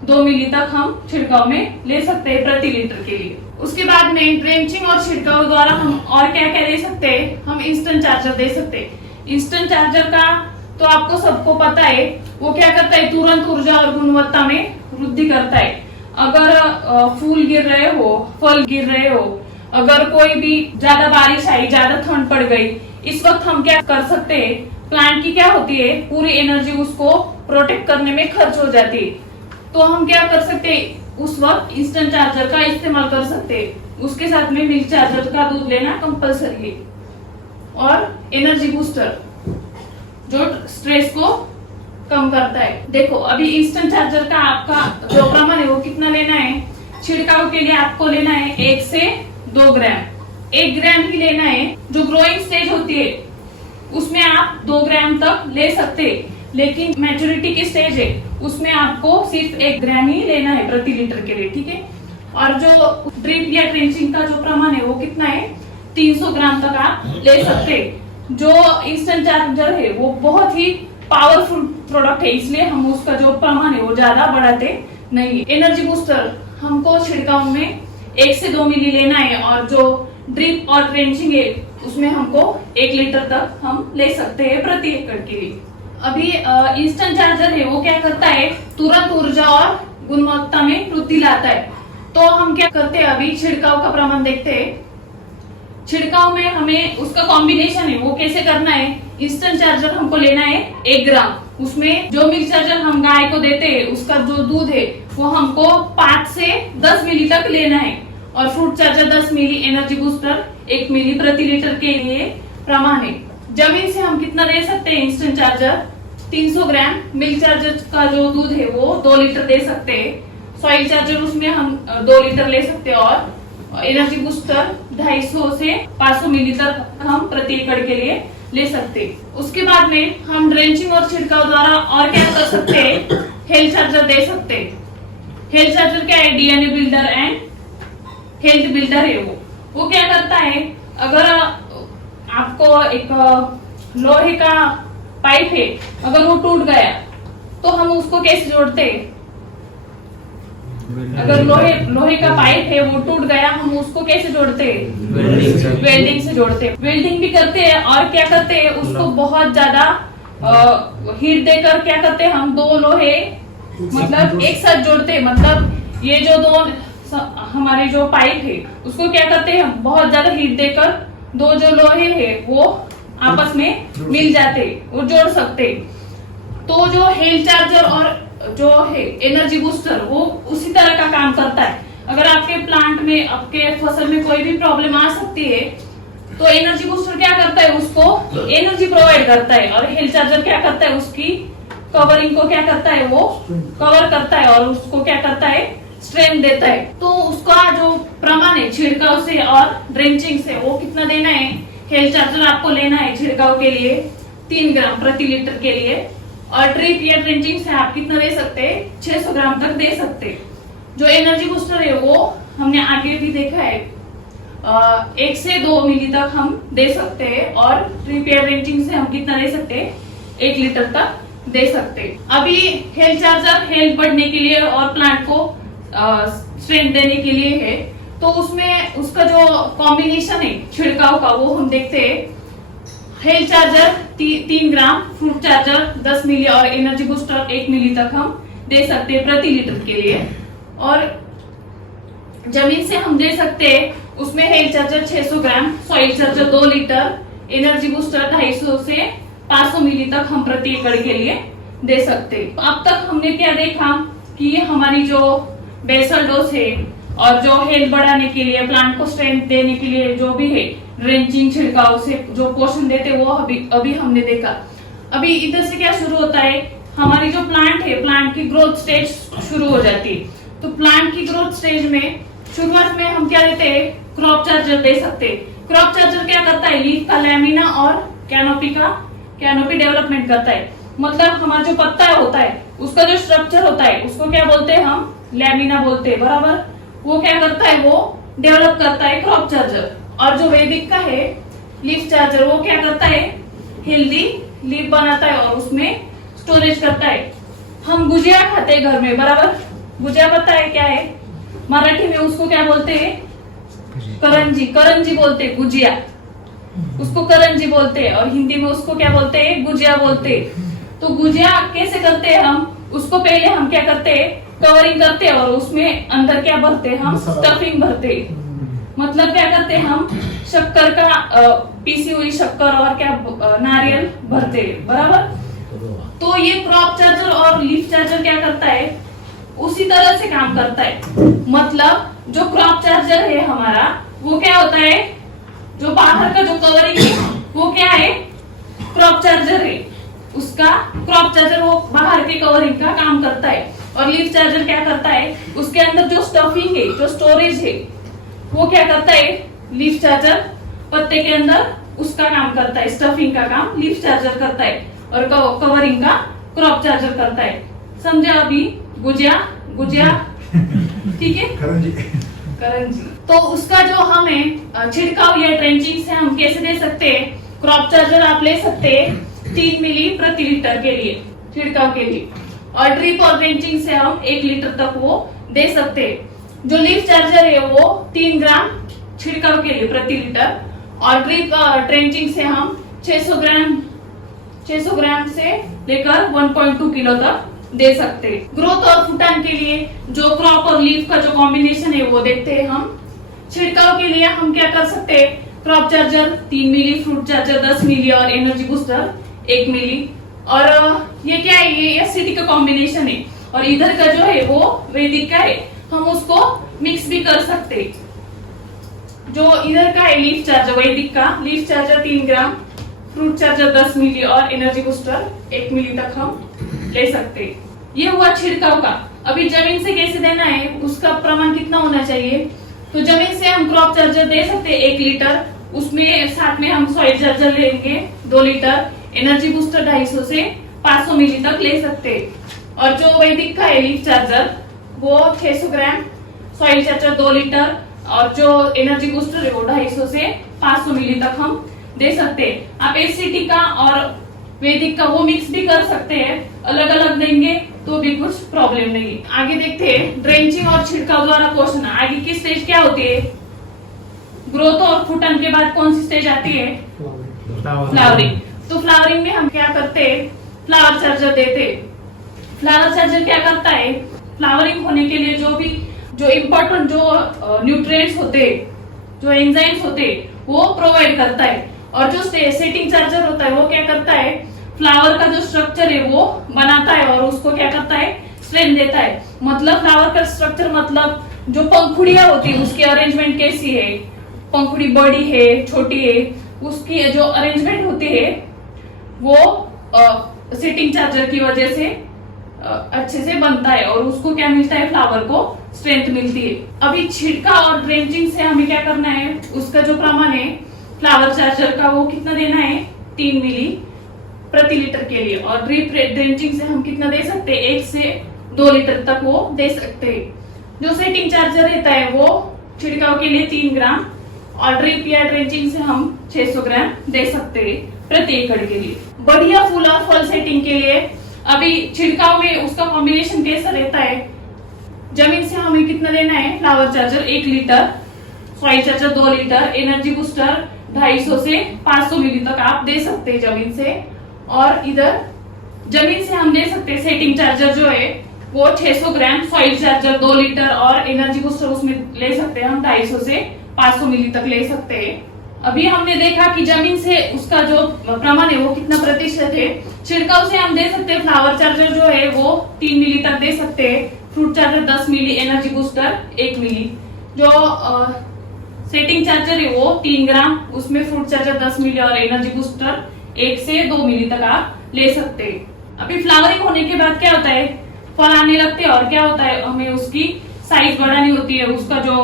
2 मिली तक हम छिड़काव में ले सकते हैं प्रति लीटर के लिए। उसके बाद में ड्रेंचिंग और छिड़काव द्वारा हम और क्या क्या दे सकते हैं, हम इंस्टेंट चार्जर दे सकते हैं। इंस्टेंट चार्जर का तो आपको सबको पता है, वो क्या करता है, तुरंत ऊर्जा और गुणवत्ता में वृद्धि करता है। अगर फूल गिर रहे हो, फल गिर रहे हो, अगर कोई भी ज्यादा बारिश आई, ज्यादा ठंड पड़ गई, इस वक्त हम क्या कर सकते हैं, प्लांट की क्या होती है, पूरी एनर्जी उसको प्रोटेक्ट करने में खर्च हो जाती है, तो हम क्या कर सकते हैं, उस वक्त इंस्टेंट चार्जर का इस्तेमाल कर सकते हैं। उसके साथ में मिल्क चार्जर का दूध लेना कंपलसरी है। और एनर्जी बूस्टर जो स्ट्रेस को कम करता है। देखो अभी इंस्टेंट चार्जर का आपका जो प्रमाण है वो कितना लेना है, छिड़काव के लिए आपको लेना है 1 से 2 ग्राम। 1 ग्राम ही लेना है। जो ग्रोइंग स्टेज होती है उसमें आप 2 ग्राम तक ले सकते हैं, लेकिन मैच्योरिटी की स्टेज है उसमें आपको सिर्फ 1 ग्राम ही लेना है प्रति लीटर के लिए। ठीक है, और जो ड्रिप या ट्रेंचिंग का जो प्रमाण है वो कितना है, 300 ग्राम तक आप ले सकते हैं। जो इंस्टेंट चार्जर है वो बहुत ही पावरफुल प्रोडक्ट है, इसलिए हम उसका जो प्रमाण है वो ज्यादा बढ़ाते नहीं। एनर्जी बूस्टर हमको छिड़काव में 1 से 2 मिली लेना है, और जो ड्रिप और ट्रेंचिंग है उसमें हमको 1 लीटर तक हम ले सकते हैं प्रति एकड़ के लिए। अभी इंस्टेंट चार्जर है वो क्या करता है, तुरंत ऊर्जा और गुणवत्ता में वृद्धि लाता है। तो हम क्या करते हैं, अभी छिड़काव का प्रमाण देखते हैं। छिड़काव में हमें उसका कॉम्बिनेशन है वो कैसे करना है, इंस्टेंट चार्जर हमको लेना है 1 ग्राम, उसमें जो मिल्क चार्जर हम गाय को देते हैं उसका जो दूध है वो हमको 5 से 10 मिली तक लेना है, और फ्रूट चार्जर 10 मिली, एनर्जी बूस्टर 1 मिली प्रति लीटर के लिए प्रमाण है। जमीन से हम कितना दे सकते हैं, इंस्टेंट चार्जर 300 ग्राम, मिल्क चार्जर का जो दूध है वो 2 लीटर दे सकते हैं, सॉइल चार्जर उसमें हम 2 लीटर ले सकते हैं, और एनर्जी बूस्टर 250 से 500 मिली तक हम प्रति एकड़ के लिए ले सकते हैं। उसके बाद में हम ड्रेंचिंग और छिड़काव द्वारा और क्या कर सकते हैं, हेल्थ चार्जर दे सकते हैं। हेल्थ चार्जर क्या है, DNA builder and health builder है वो क्या करता है, अगर आपको एक लोहे का पाइप है, अगर वो टूट गया तो हम उसको कैसे जोड़ते हैं, अगर लोहे का पाइप है वो टूट गया हम उसको कैसे जोड़ते हैं, वेल्डिंग से जोड़ते हैं। वेल्डिंग भी करते हैं, और क्या करते हैं, उसको बहुत ज्यादा हीट देकर क्या करते हैं, हम 2 लोहे मतलब एक साथ जोड़ते हैं। मतलब ये जो 2 हमारे जो पाइप है उसको क्या करते हैं, बहुत ज्यादा हीट देकर 2 जो लोहे है वो आपस में मिल जाते, वो जोड़ सकते। तो जो हेल्थ चार्जर और जो है एनर्जी बूस्टर वो उसी तरह का काम करता है। अगर आपके प्लांट में आपके फसल में कोई भी प्रॉब्लम आ सकती है तो एनर्जी बूस्टर क्या करता है, उसको एनर्जी प्रोवाइड करता है, और हेल्थ चार्जर क्या करता है, उसकी कवरिंग को क्या करता है, वो कवर करता है और उसको क्या करता है, स्ट्रेंथ देता है। तो उसका जो प्रमाण है छिड़काव से और ड्रेंचिंग से वो कितना देना है, हेल्थ चार्जर आपको लेना है छिड़काव के लिए 3 ग्राम प्रति लीटर के लिए, और ड्रिप या ड्रेंचिंग से आप कितना दे सकते हैं, 600 ग्राम तक दे सकते हैं। जो एनर्जी बूस्टर है वो हमने आगे भी देखा है 1 से 2 मिली तक हम दे सकते हैं, और ड्रिप या ड्रेंचिंग से हम कितना दे सकते हैं, 1 लीटर तक दे सकते हैं। अभी हेल्थ चार्जर हेल्थ बढ़ने के लिए और प्लांट को स्ट्रेंथ देने के लिए है, तो उसमें उसका जो कॉम्बिनेशन है छिड़काव का वो हम देखते हैं। हेल्थ चार्जर 3 ग्राम, फ्रूट चार्जर 10 मिली और एनर्जी बूस्टर 1 मिली तक हम दे सकते हैं प्रति लीटर के लिए। और जमीन से हम दे सकते हैं उसमें health charger 600 gram, soil charger 2 litre, energy booster 250 से 500 मिली तक हम प्रति एकड़ के लिए दे सकते हैं। तो अब तक हमने क्या देखा कि हमारी जो बेसल डोज है और जो हेल्थ बढ़ाने के लिए, प्लांट को स्ट्रेंथ देने के लिए जो भी है, ड्रेंचिंग छिड़काव से जो पोषण देते वो अभी हमने देखा। अभी इधर से क्या शुरू होता है, हमारी जो प्लांट है, प्लांट की ग्रोथ स्टेज शुरू हो जाती है। तो प्लांट की ग्रोथ स्टेज में शुरुआत में हम क्या देते हैं, क्रॉप चार्जर दे सकते हैं। क्रॉप चार्जर क्या करता है, लीफ का लैमिना और कैनोपी डेवलपमेंट करता है। मतलब हमारा जो पत्ता होता है उसका जो स्ट्रक्चर होता है उसको क्या बोलते हैं, हम लैमिना बोलते हैं, बराबर। वो क्या करता है, वो डेवलप करता है क्रॉप चार्जर। और जो वैदिक का है लीफ चार्जर, वो क्या करता है, हेल्दी लीफ बनाता है और उसमें स्टोरेज करता है। हम गुजिया खाते हैं घर में, बराबर। गुजिया पता है क्या है, मराठी में उसको क्या बोलते हैं, करंजी बोलते हैं, गुजिया उसको करंजी बोलते हैं, और हिंदी में उसको क्या बोलते हैं, गुजिया बोलते हैं। तो गुजिया कैसे करते हैं हम, उसको पहले हम क्या करते हैं, कवरिंग करते हैं और उसमें अंदर क्या भरते हैं, हम स्टफिंग भरते हैं। मतलब क्या करते हैं, हम शक्कर का पीसी हुई शक्कर और क्या नारियल भरते हैं, बराबर। तो ये क्रॉप चार्जर और लीफ चार्जर क्या करता है, उसी तरह से काम करता है। मतलब जो क्रॉप चार्जर है हमारा, वो क्या होता है, जो बाहर का जो कवरिंग है वो क्या है, क्रॉप चार्जर है। उसका क्रॉप चार्जर वो बाहर के कवरिंग का काम करता है, और लीफ चार्जर क्या करता है, उसके अंदर जो स्टफिंग है, जो स्टोरेज है, वो क्या करता है, लीफ चार्जर पत्ते के अंदर उसका काम करता है, स्टफिंग का काम लीफ चार्जर करता है, और कवरिंग का क्रॉप चार्जर करता है। समझा अभी, गुजिया ठीक है, करंजी। तो उसका जो हमें छिड़काव या ड्रेंचिंग से हम कैसे दे सकते हैं, क्रॉप चार्जर आप ले सकते हैं 3 मिली प्रति लीटर के लिए छिड़काव के लिए, और ड्रिप और ड्रेंचिंग से हम 1 लीटर तक वो दे सकते हैं। जो लीफ चार्जर है वो 3 ग्राम छिड़काव के लिए प्रति लीटर, और ड्रिप ड्रेंचिंग से हम 600 ग्राम से लेकर 1.2 किलो तक दे सकते हैं। ग्रोथ और फुटान के लिए जो क्रॉप और लीफ का जो कॉम्बिनेशन है वो देखते हैं हम। छिड़काव के लिए हम क्या कर सकते हैं, क्रॉप चार्जर 3 मिली, फ्रूट चार्जर 10 मिली और एनर्जी बूस्टर 1 मिली। और ये क्या है, ये एसिडी का कॉम्बिनेशन है, और इधर का जो है वो वैदिक का है, हम उसको मिक्स भी कर सकते हैं। जो इधर का है लीफ चार्जर, वैदिक का लीफ चार्जर 3 ग्राम, फ्रूट चार्जर 10 मिली और एनर्जी बूस्टर 1 मिली तक हम ले सकते हैं। ये हुआ छिड़काव का। अभी जमीन से कैसे देना है, उसका प्रमाण कितना होना चाहिए। तो जमीन से हम क्रॉप चार्जर दे सकते हैं 1 लीटर, उसमें साथ में हम सॉइल चार्जर लेंगे 2 लीटर, एनर्जी बूस्टर 250 से 500 मिली तक ले सकते हैं। और जो वैदिक का है लीफ चार्जर वो 600 ग्राम, सॉइल चार्जर 2 लीटर, और जो एनर्जी बूस्टर है वो 250 से 500 मिली तक हम दे सकते हैं। आप एसिटी का और वैदिक का वो मिक्स भी कर सकते हैं, अलग अलग देंगे तो भी कुछ प्रॉब्लम नहीं। आगे देखते हैं ड्रेंचिंग और छिड़काव द्वारा पोषण। आगे की स्टेज क्या होती है, ग्रोथ और फुटन के बाद कौन सी स्टेज आती है, फ्लावरिंग। तो फ्लावरिंग में हम क्या करते हैं, फ्लावर चार्जर देते हैं। फ्लावर चार्जर क्या करता है, फ्लावरिंग होने के लिए जो इम्पोर्टेंट जो न्यूट्रिएंट्स होते हैं, जो एंजाइम्स होते हैं, वो प्रोवाइड करता है। और जो सेटिंग चार्जर होता है वो क्या करता है, फ्लावर का जो स्ट्रक्चर है वो बनाता है और उसको क्या करता है, स्ट्रेंथ देता है। मतलब फ्लावर का स्ट्रक्चर मतलब जो पंखुड़ियां होती है उसकी अरेंजमेंट कैसी है, पंखुड़ी बड़ी है छोटी है, उसकी जो अरेंजमेंट होती है वो सेटिंग चार्जर की वजह से अच्छे से बनता है और उसको क्या मिलता है, फ्लावर को स्ट्रेंथ मिलती है। अभी छिड़का और ड्रेंचिंग से हमें क्या करना है, उसका जो प्रमाण है फ्लावर चार्जर का वो कितना देना है, 3 मिली प्रति लीटर के लिए। और ड्रिप ड्रेंचिंग से हम कितना दे सकते हैं, 1 से 2 लीटर तक वो दे सकते हैं। जो सेटिंग चार्जर रहता है वो छिड़काव के लिए 3 ग्राम और ड्रिप या ड्रेंचिंग से हम 600 ग्राम दे सकते हैं प्रति एकड़ के लिए। बढ़िया फूल और फल सेटिंग के लिए अभी छिड़काव में उसका कॉम्बिनेशन कैसा रहता है, जमीन से हमें कितना देना है, flower charger 1 litre, soil charger 2 litre, energy booster 250 से 500 मिली तक आप दे सकते हैं जमीन से। और इधर जमीन से हम दे सकते हैं सेटिंग चार्जर जो है वो 600 ग्राम, सॉइल चार्जर 2 लीटर और एनर्जी बूस्टर उसमें ले सकते हैं हम 250 से 500 मिली तक ले सकते हैं। अभी हमने देखा कि जमीन से उसका जो प्रमाण है वो कितना प्रतिशत है। छिड़काव से हम दे सकते हैं फ्लावर चार्जर जो है वो 3 मिली तक दे सकते हैं, फ्रूट चार्जर 10 मिली, एनर्जी बूस्टर 1 मिली। जो सेटिंग चार्जर है वो 3 ग्राम, उसमें फ्रूट चार्जर 10 मिली और एनर्जी बूस्टर 1 से 2 मिली तक आप ले सकते हैं। अभी फ्लावरिंग होने के बाद क्या होता है, फल आने लगते हैं और क्या होता है, हमें उसकी साइज बढ़ानी होती है, उसका जो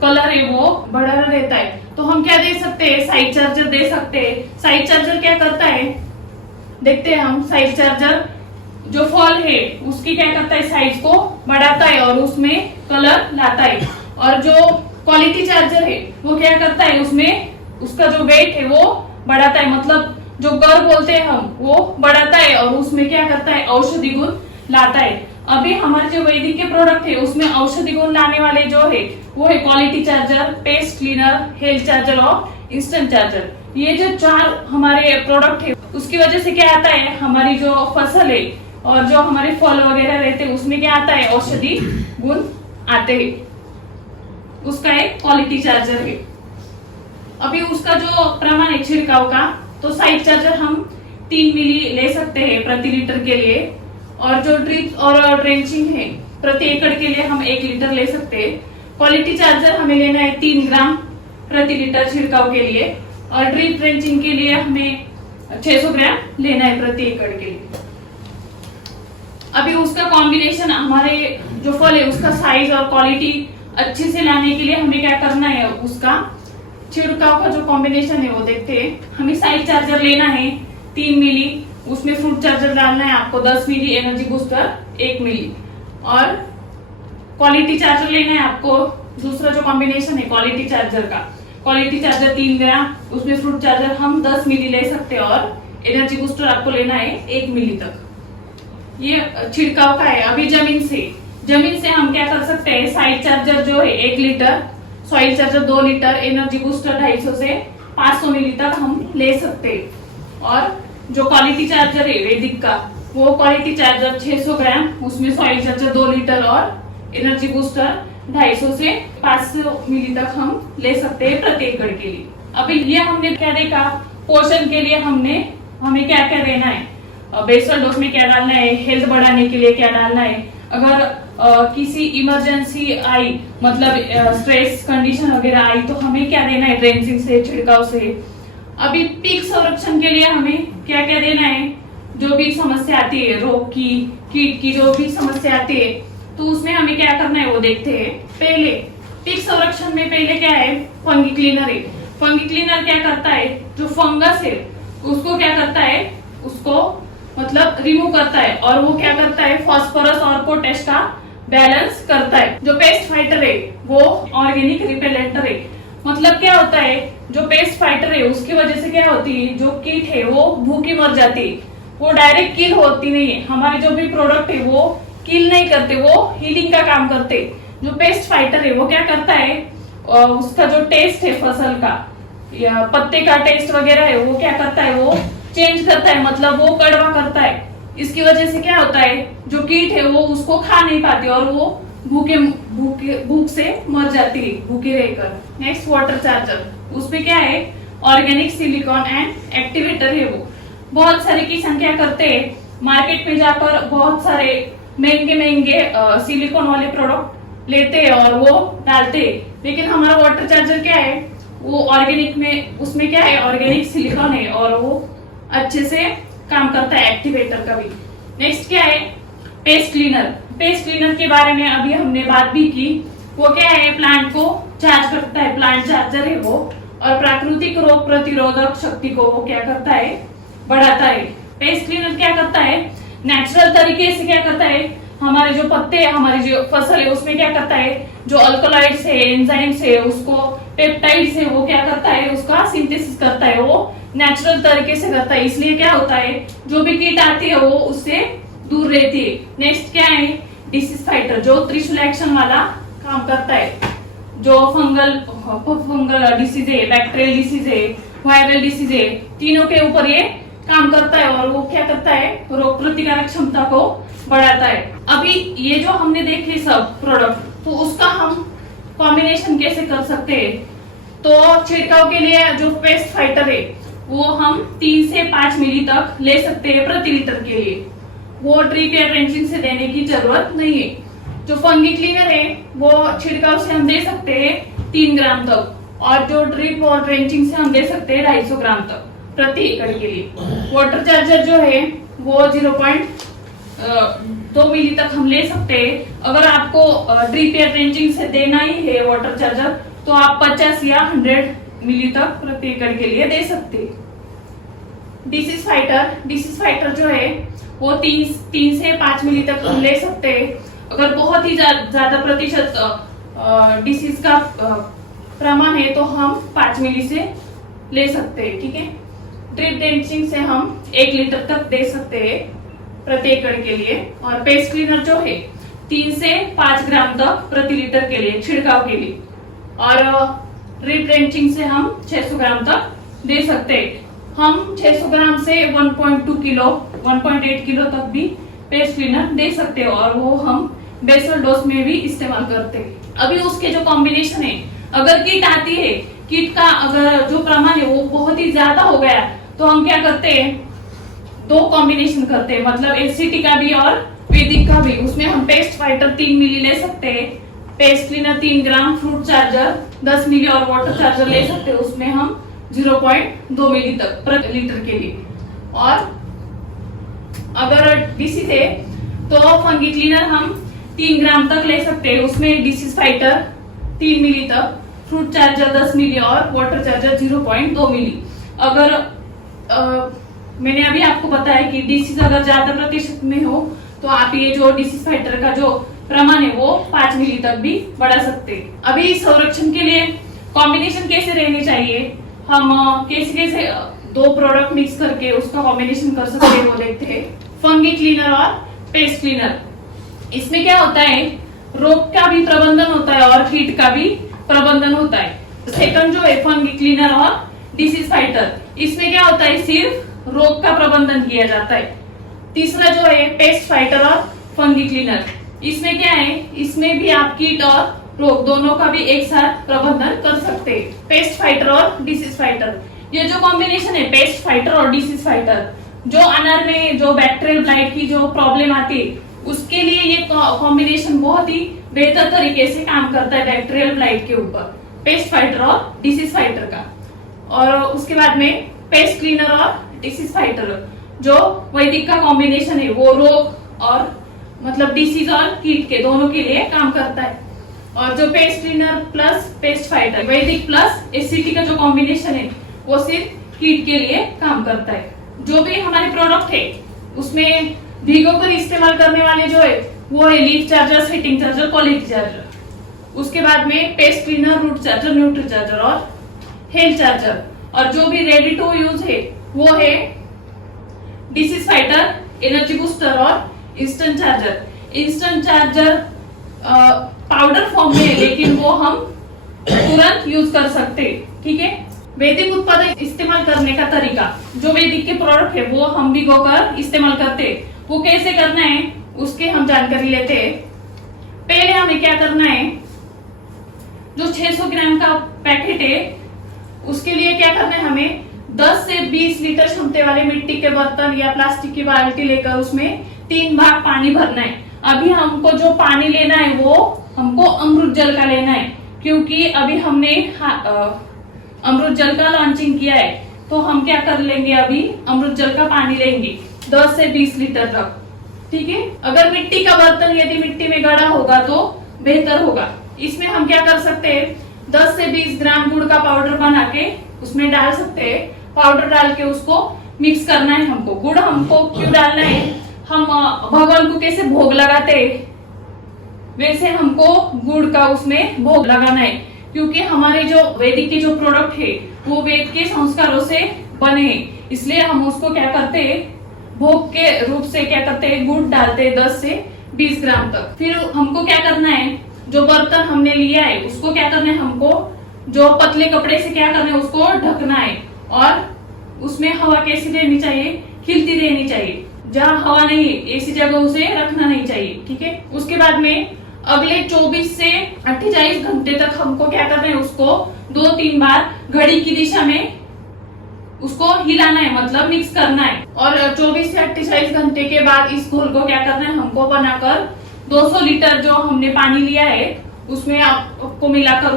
कलर है वो बढ़ा रहता है। तो हम क्या दे सकते हैं, साइड चार्जर दे सकते हैं। साइड चार्जर क्या करता है, देखते हैं हम। साइड चार्जर जो फल है उसकी क्या करता है, साइज को बढ़ाता है और उसमें कलर लाता है। और जो क्वालिटी चार्जर है वो क्या करता है, उसमें उसका जो वेट है वो बढ़ाता है, मतलब जो गर बोलते हैं हम वो बढ़ाता है और उसमें क्या करता है, औषधि गुण लाता है। अभी हमारे जो वैदिक के प्रोडक्ट है उसमें औषधि गुण लाने वाले जो है वो है quality charger, paste cleaner, health charger और इंस्टेंट चार्जर। ये जो 4 हमारे प्रोडक्ट है उसकी वजह से क्या आता है, हमारी जो फसल है और जो हमारे फल वगैरह रहते हैं उसमें क्या आता है, औषधि गुण आते हैं। उसका एक क्वालिटी चार्जर है। अभी उसका जो प्रमाण है छिड़काव का, तो साइड चार्जर हम 3 मिली ले सकते हैं प्रति लीटर के लिए और जो ड्रिप और ड्रेंचिंग है प्रति एकड़ के लिए हम 1 लीटर ले सकते हैं। क्वालिटी चार्जर हमें लेना है 3 ग्राम प्रति लीटर छिड़काव के लिए और ड्रिप ड्रेंचिंग के लिए हमें 600 ग्राम लेना है प्रति एकड़ के लिए। अभी उसका कॉम्बिनेशन, हमारे जो फल है उसका साइज और क्वालिटी अच्छे से लाने के लिए हमें क्या करना है, उसका छिड़काव का जो कॉम्बिनेशन है वो देखते हैं। हमें साइड चार्जर लेना है 3 मिली, उसमें फ्रूट चार्जर डालना है आपको 10 मिली, एनर्जी बूस्टर 1 मिली और क्वालिटी चार्जर लेना है आपको। दूसरा जो कॉम्बिनेशन है क्वालिटी चार्जर का, क्वालिटी चार्जर 3 ग्राम, उसमें फ्रूट चार्जर हम 10 मिली ले सकते हैं और एनर्जी बूस्टर आपको लेना है 1 मिली तक। ये छिड़काव का है। अभी जमीन से हम क्या कर सकते हैं, साइड चार्जर जो है 1 litre, soil charger 2 litre, energy booster 250 से 500 मिली तक हम ले सकते हैं। और जो क्वालिटी चार्जर है वैदिक का, वो क्वालिटी चार्जर 600 ग्राम, उसमें सॉइल चार्जर 2 लीटर और एनर्जी बूस्टर 250 से 500 मिली तक हम ले सकते हैं प्रति एकड़ के लिए। अभी ये हमने क्या देखा, पोषण के लिए हमें क्या क्या देना है, बेसल डोज में क्या डालना है, हेल्थ बढ़ाने के लिए क्या डालना है, अगर किसी इमरजेंसी आई, मतलब स्ट्रेस कंडीशन वगैरह आई तो हमें क्या देना है, ड्रेंचिंग से, छिड़काव से। अभी पीक संरक्षण के लिए हमें क्या क्या देना है, जो भी समस्या आती है, रोग की, कीट की जो भी समस्या आती है तो उसमें हमें क्या करना है वो देखते हैं। पहले पीक संरक्षण में पहले क्या है, फंगी क्लीनर है। फंगी क्लीनर क्या करता है, जो फंगस है उसको क्या करता है, उसको मतलब रिमूव करता है और वो क्या करता है, फास्फोरस और पोटेश का बैलेंस करता है। जो पेस्ट फाइटर है वो ऑर्गेनिक रिपेलेंटर है। मतलब क्या होता है, जो पेस्ट फाइटर है उसकी वजह से क्या होती है, जो कीट है वो भूखी मर जाती है, वो डायरेक्ट किल होती नहीं है। हमारे जो भी प्रोडक्ट है वो किल नहीं करते, वो हीलिंग का काम करते। जो पेस्ट फाइटर है वो क्या करता है, उसका जो टेस्ट है फसल का या पत्ते का टेस्ट वगैरह है वो क्या करता है, वो चेंज करता है, मतलब वो कड़वा करता है। इसकी वजह से क्या होता है, जो कीट है वो उसको खा नहीं पाती और वो भूख से मर जाती है, भूखे रहकर। नेक्स्ट वाटर चार्जर, उसपे क्या है, ऑर्गेनिक सिलिकॉन एंड एक्टिवेटर है। वो बहुत सारे की संख्या करते हैं, मार्केट में जाकर बहुत सारे महंगे महंगे सिलिकॉन वाले प्रोडक्ट लेते हैं और वो डालते हैं, लेकिन हमारा वाटर चार्जर क्या है, वो ऑर्गेनिक में, उसमें क्या है, ऑर्गेनिक सिलिकॉन है और वो अच्छे से काम करता है, एक्टिवेटर का भी। नेक्स्ट क्या है, पेस्ट क्लीनर। पेस्ट क्लीनर के बारे में अभी हमने बात भी की। वो क्या है, प्लांट को चार्ज करता है, प्लांट चार्जर है वो, और प्राकृतिक रोग प्रतिरोधक शक्ति को वो क्या करता है, बढ़ाता है। पेस्ट क्लीनर क्या करता है, नेचुरल तरीके से क्या करता है, हमारे जो पत्ते है, हमारी जो फसल है उसमें क्या करता है, जो अल्कलॉइड्स है, एंजाइम्स है, उसको पेप्टाइड्स है, वो क्या करता है, उसका सिंथेसिस करता है, वो नेचुरल तरीके से करता है। इसलिए क्या होता है, जो भी कीट आती है वो उससे दूर रहती है। नेक्स्ट क्या है, डिसीज फाइटर, जो त्रिशूल एक्शन वाला काम करता है। जो फंगल डिसीज है, बैक्टीरियल डिसीज है, वायरल डिसीज है, तीनों के ऊपर ये काम करता है और वो क्या करता है, रोग प्रतिकारक क्षमता को बढ़ाता है। अभी ये जो हमने देखे सब प्रोडक्ट, तो उसका हम कॉम्बिनेशन कैसे कर सकते हैं। तो छिड़काव के लिए जो पेस्ट फाइटर है वो हम 3 से 5 मिली तक ले सकते हैं प्रति लीटर के लिए। वो ड्रिप या ड्रेंचिंग से देने की जरूरत नहीं है। जो फंगी क्लीनर है वो छिड़काव से हम दे सकते हैं 3 ग्राम तक, और जो ड्रिप और ड्रेंचिंग से हम दे सकते हैं 250 ग्राम तक प्रति एकड़ के लिए। वाटर चार्जर जो है वो 0.2 मिली तक हम ले सकते हैं। अगर आपको ड्रिप या ड्रेंचिंग से देना ही है वाटर चार्जर, तो आप 50 या 100 मिली तक प्रति एकड़ के लिए दे सकते हैं। डिसीज फाइटर जो है वो 3 से 5 मिली तक हम ले सकते हैं। अगर बहुत ही ज्यादा प्रतिशत डिसीज का प्रमाण है तो हम 5 मिली से ले सकते हैं, ठीक है। ड्रिप ड्रेंचिंग से हम 1 लीटर तक दे सकते हैं प्रति एकड़ के लिए। और पेस्ट क्लीनर जो है 3 से 5 ग्राम तक प्रति लीटर के लिए छिड़काव के लिए, और ड्रिप ड्रेंचिंग से हम 600 ग्राम तक दे सकते हैं। हम 600 ग्राम से 1.2 किलो 1.8 किलो तक भी पेस्ट क्लीनर दे सकते हैं, और वो हम बेसल डोज में भी इस्तेमाल करते हैं। अभी उसके जो कॉम्बिनेशन है, अगर कीट आती है, कीट का अगर जो प्रमाण है वो बहुत ही ज्यादा हो गया, तो हम क्या करते हैं, 2 कॉम्बिनेशन करते हैं, मतलब एसीटी का भी और वैदिक का भी। उसमें हम पेस्ट फाइटर 3 मिली ले सकते हैं, पेस्ट क्लीनर 3 ग्राम, फ्रूट चार्जर 10 मिली और वाटर चार्जर ले सकते हैं, उसमें हम 0.2 मिली तक प्रति लीटर के लिए। और अगर डिसीज है तो फंगी क्लीनर हम 3 ग्राम तक ले सकते हैं, उसमें डिसीज फाइटर 3 मिली तक, फ्रूट चार्जर 10 मिली और वाटर चार्जर 0.2 मिली। अगर मैंने अभी आपको बताया कि डिसीज अगर ज्यादा प्रतिशत में हो तो आप ये जो डिसीज फाइटर का जो प्रमाण है वो 5 मिली तक भी बढ़ा सकते हैं। अभी संरक्षण के लिए कॉम्बिनेशन कैसे रहने चाहिए, हम कैसे 2 प्रोडक्ट मिक्स करके उसका कॉम्बिनेशन कर सकते हैं, वो देखते हैं। फंगी क्लीनर और पेस्ट क्लीनर, इसमें क्या होता है, रोग का भी प्रबंधन होता है और कीट का भी प्रबंधन होता है। सेकंड जो है फंगी क्लीनर और डिसीज फाइटर, इसमें क्या होता है, सिर्फ रोग का प्रबंधन किया जाता है। तीसरा जो है पेस्ट फाइटर और फंगी क्लीनर, इसमें क्या है, इसमें भी आप कीट और रोग दोनों का भी एक साथ प्रबंधन कर सकते हैं। पेस्ट फाइटर और डिसीज फाइटर, ये जो कॉम्बिनेशन है पेस्ट फाइटर और डिसीज फाइटर, जो अनार में जो बैक्टीरियल ब्लाइट की जो प्रॉब्लम आती है उसके लिए ये कॉम्बिनेशन बहुत ही बेहतर तरीके से काम करता है बैक्टीरियल ब्लाइट के ऊपर, पेस्ट फाइटर और डिसीज फाइटर का। और उसके बाद में पेस्ट क्लीनर और डिसीज फाइटर, जो वैदिक का कॉम्बिनेशन है, वो रोग और मतलब डिसीज और कीट के दोनों के लिए काम करता है। और जो paste cleaner plus paste fighter, वैदिक प्लस एसीटी का जो कॉम्बिनेशन है वो सिर्फ कीट के लिए काम करता है। जो भी हमारे प्रोडक्ट है उसमें भिगोकर इस्तेमाल करने वाले जो है वो है leaf charger, setting charger, quality charger. उसके बाद में pest cleaner, root charger, nutri charger और हेल्थ चार्जर। और जो भी रेडी टू यूज है वो है डिसीज फाइटर, एनर्जी बूस्टर और instant charger. Instant charger powder form में है, लेकिन वो हम तुरंत यूज कर सकते हैं, ठीक है। वैदिक उत्पादन इस्तेमाल करने का तरीका, जो वैदिक के प्रोडक्ट है वो हम भिगोकर इस्तेमाल करते हैं, वो कैसे करना है उसके हम जानकारी लेते हैं। पहले हमें क्या करना है, जो 600 ग्राम का पैकेट है उसके लिए क्या करना है, हमें 10 से 20 लीटर क्षमता वाले मिट्टी के बर्तन या प्लास्टिक की बाल्टी लेकर उसमें 3 भाग पानी भरना है। अभी हमको जो पानी लेना है वो हमको अमृत जल का लेना है, क्योंकि अभी हमने अमृत जल का लॉन्चिंग किया है। तो हम क्या कर लेंगे, अभी अमृत जल का पानी लेंगे 10 से 20 लीटर तक। ठीक है, अगर मिट्टी का बर्तन यदि मिट्टी में गड़ा होगा तो बेहतर होगा। इसमें हम क्या कर सकते हैं, 10 से 20 ग्राम गुड़ का पाउडर बना के उसमें डाल सकते हैं। पाउडर डाल के उसको मिक्स करना है हमको। गुड़ हमको क्यों डालना है, हम भगवान को कैसे भोग लगाते हैं वैसे हमको गुड़ का उसमें भोग लगाना है, क्योंकि हमारे जो वैदिक के जो प्रोडक्ट है वो वेद के संस्कारों से बने हैं। इसलिए हम उसको क्या करते हैं, भोग के रूप से क्या करते हैं, गुड़ डालते हैं 10 से 20 ग्राम तक। फिर हमको क्या करना है, जो बर्तन हमने लिया है उसको क्या करना है, हमको जो पतले कपड़े से क्या करना है, उसको ढकना है। और उसमें हवा कैसी रहनी चाहिए, खिलती रहनी चाहिए। जहाँ हवा नहीं है ऐसी जगह उसे रखना नहीं चाहिए। ठीक है, उसके बाद में अगले 24 से 28 घंटे तक हमको क्या करना है, उसको 2-3 बार घड़ी की दिशा में उसको हिलाना है, मतलब मिक्स करना है। और 24 से 28 घंटे के बाद इस घोल को क्या करना है, हमको बनाकर 200 लीटर जो हमने पानी लिया है उसमें आपको मिलाकर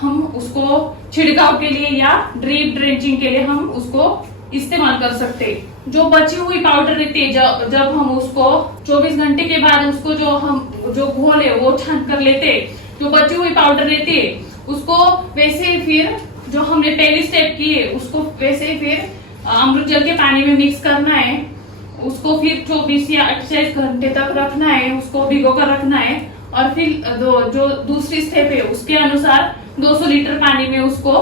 हम उसको छिड़काव के लिए या ड्रिप ड्रेंचिंग के लिए हम उसको इस्तेमाल कर सकते हैं। जो बची हुई पाउडर रहती है, जब हम उसको 24 घंटे के बाद उसको जो घोल है वो छान कर लेते हैं, जो बची हुई पाउडर रहती है उसको वैसे ही फिर जो हमने पहली स्टेप की है उसको वैसे ही फिर अमृत जल के पानी में मिक्स करना है। उसको फिर 24 या 28 घंटे तक रखना है, उसको भिगो कर रखना है। और फिर जो दूसरी स्टेप है उसके अनुसार 200 लीटर पानी में उसको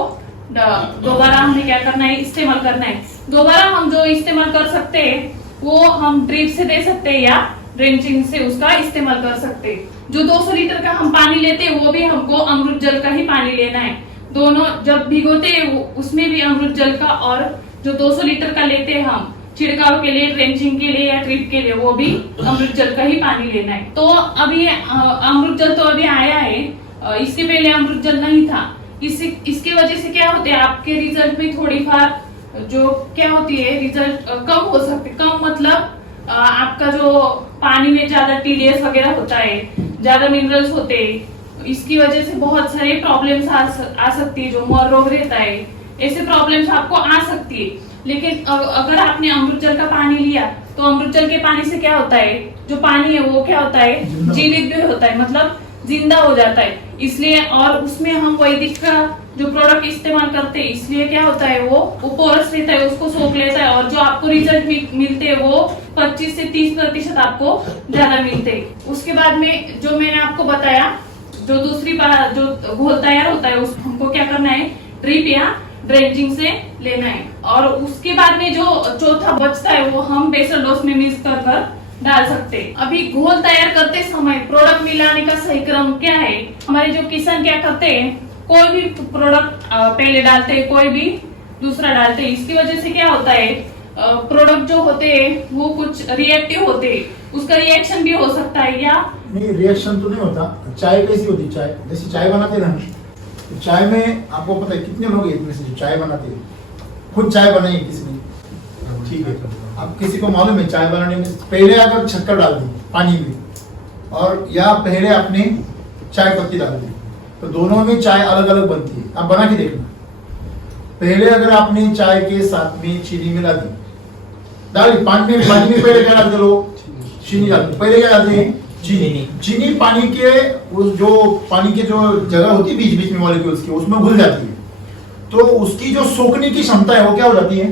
दोबारा हमने क्या करना है, इस्तेमाल करना है। दोबारा हम जो इस्तेमाल कर सकते हैं वो हम ड्रिप से दे सकते हैं या ड्रेंचिंग से उसका इस्तेमाल कर सकते हैं। जो 200 लीटर का हम पानी लेते हैं वो भी हमको अमृत जल का ही पानी लेना है। दोनों जब भिगोते हैं उसमें भी अमृत जल का, और जो 200 लीटर का लेते हैं हम छिड़काव के लिए, ड्रेंचिंग के लिए या ड्रिप के लिए, वो भी अमृत जल का ही पानी लेना है। तो अभी अमृत जल तो अभी आया है, इसके पहले अमृत जल नहीं था। इसकी वजह से क्या होता है, आपके रिजल्ट में थोड़ी फार जो क्या होती है, रिजल्ट कम हो सकते। कम मतलब आपका जो पानी में ज्यादा टीडीएस वगैरह होता है, ज्यादा मिनरल्स होते हैं, इसकी वजह से बहुत सारे प्रॉब्लम्स आ सकती है। जो मर रोग रहता है, ऐसे प्रॉब्लम्स आपको आ सकती है। लेकिन अगर आपने अमृत जल का पानी लिया तो अमृत जल के पानी से क्या होता है, जो पानी है वो क्या होता है, जीवित भी होता है, मतलब जिंदा हो जाता है। इसलिए और उसमें हम वैदिक का जो प्रोडक्ट इस्तेमाल करते हैं, इसलिए क्या होता है वो पोरस रहता है, उसको सोख लेता है। और जो आपको रिजल्ट मिलते हैं वो 25 से 30% आपको ज्यादा मिलते हैं। उसके बाद में जो मैंने आपको बताया, जो दूसरी बार जो घोल तैयार होता है उस हमको क्या करना है, ड्रिप या ड्रेंचिंग से लेना है। और उसके बाद में जो चौथा बचता है वो हम बेसल डोज में मिक्स कर डाल सकते हैं। अभी घोल तैयार करते समय प्रोडक्ट मिलाने का सही क्रम क्या है, हमारे जो किसान क्या करते हैं, कोई भी प्रोडक्ट पहले डालते हैं, कोई भी दूसरा डालते हैं। इसकी वजह से क्या होता है, प्रोडक्ट जो होते हैं वो कुछ रिएक्टिव होते हैं, उसका रिएक्शन भी हो सकता है। या नहीं, रिएक्शन तो नहीं होता। चाय कैसी होती, चाय जैसे चाय बनाते ना, तो चाय में आपको पता है कितने लोग इतने से जो चाय बनाते हैं, खुद चाय बनाई किसी ने, ठीक है, अब किसी को मालूम है चाय बनाने में पहले अगर शक्कर डाल दी पानी में, और या पहले आपने चाय पत्ती डाल दी, तो दोनों में चाय अलग अलग बनती है। आप बना के देखना, पहले अगर आपने चाय के साथ में चीनी मिला दी, डाली पानी में पहले क्या डालते लोग, चीनी डालते, पहले क्या डालते हैं, चीनी पानी के उस जो पानी के जो जगह होती है बीच बीच में मॉलिक्यूल्स की, उसमें घुल जाती है, तो उसकी जो सोखने की क्षमता है वो क्या हो जाती है,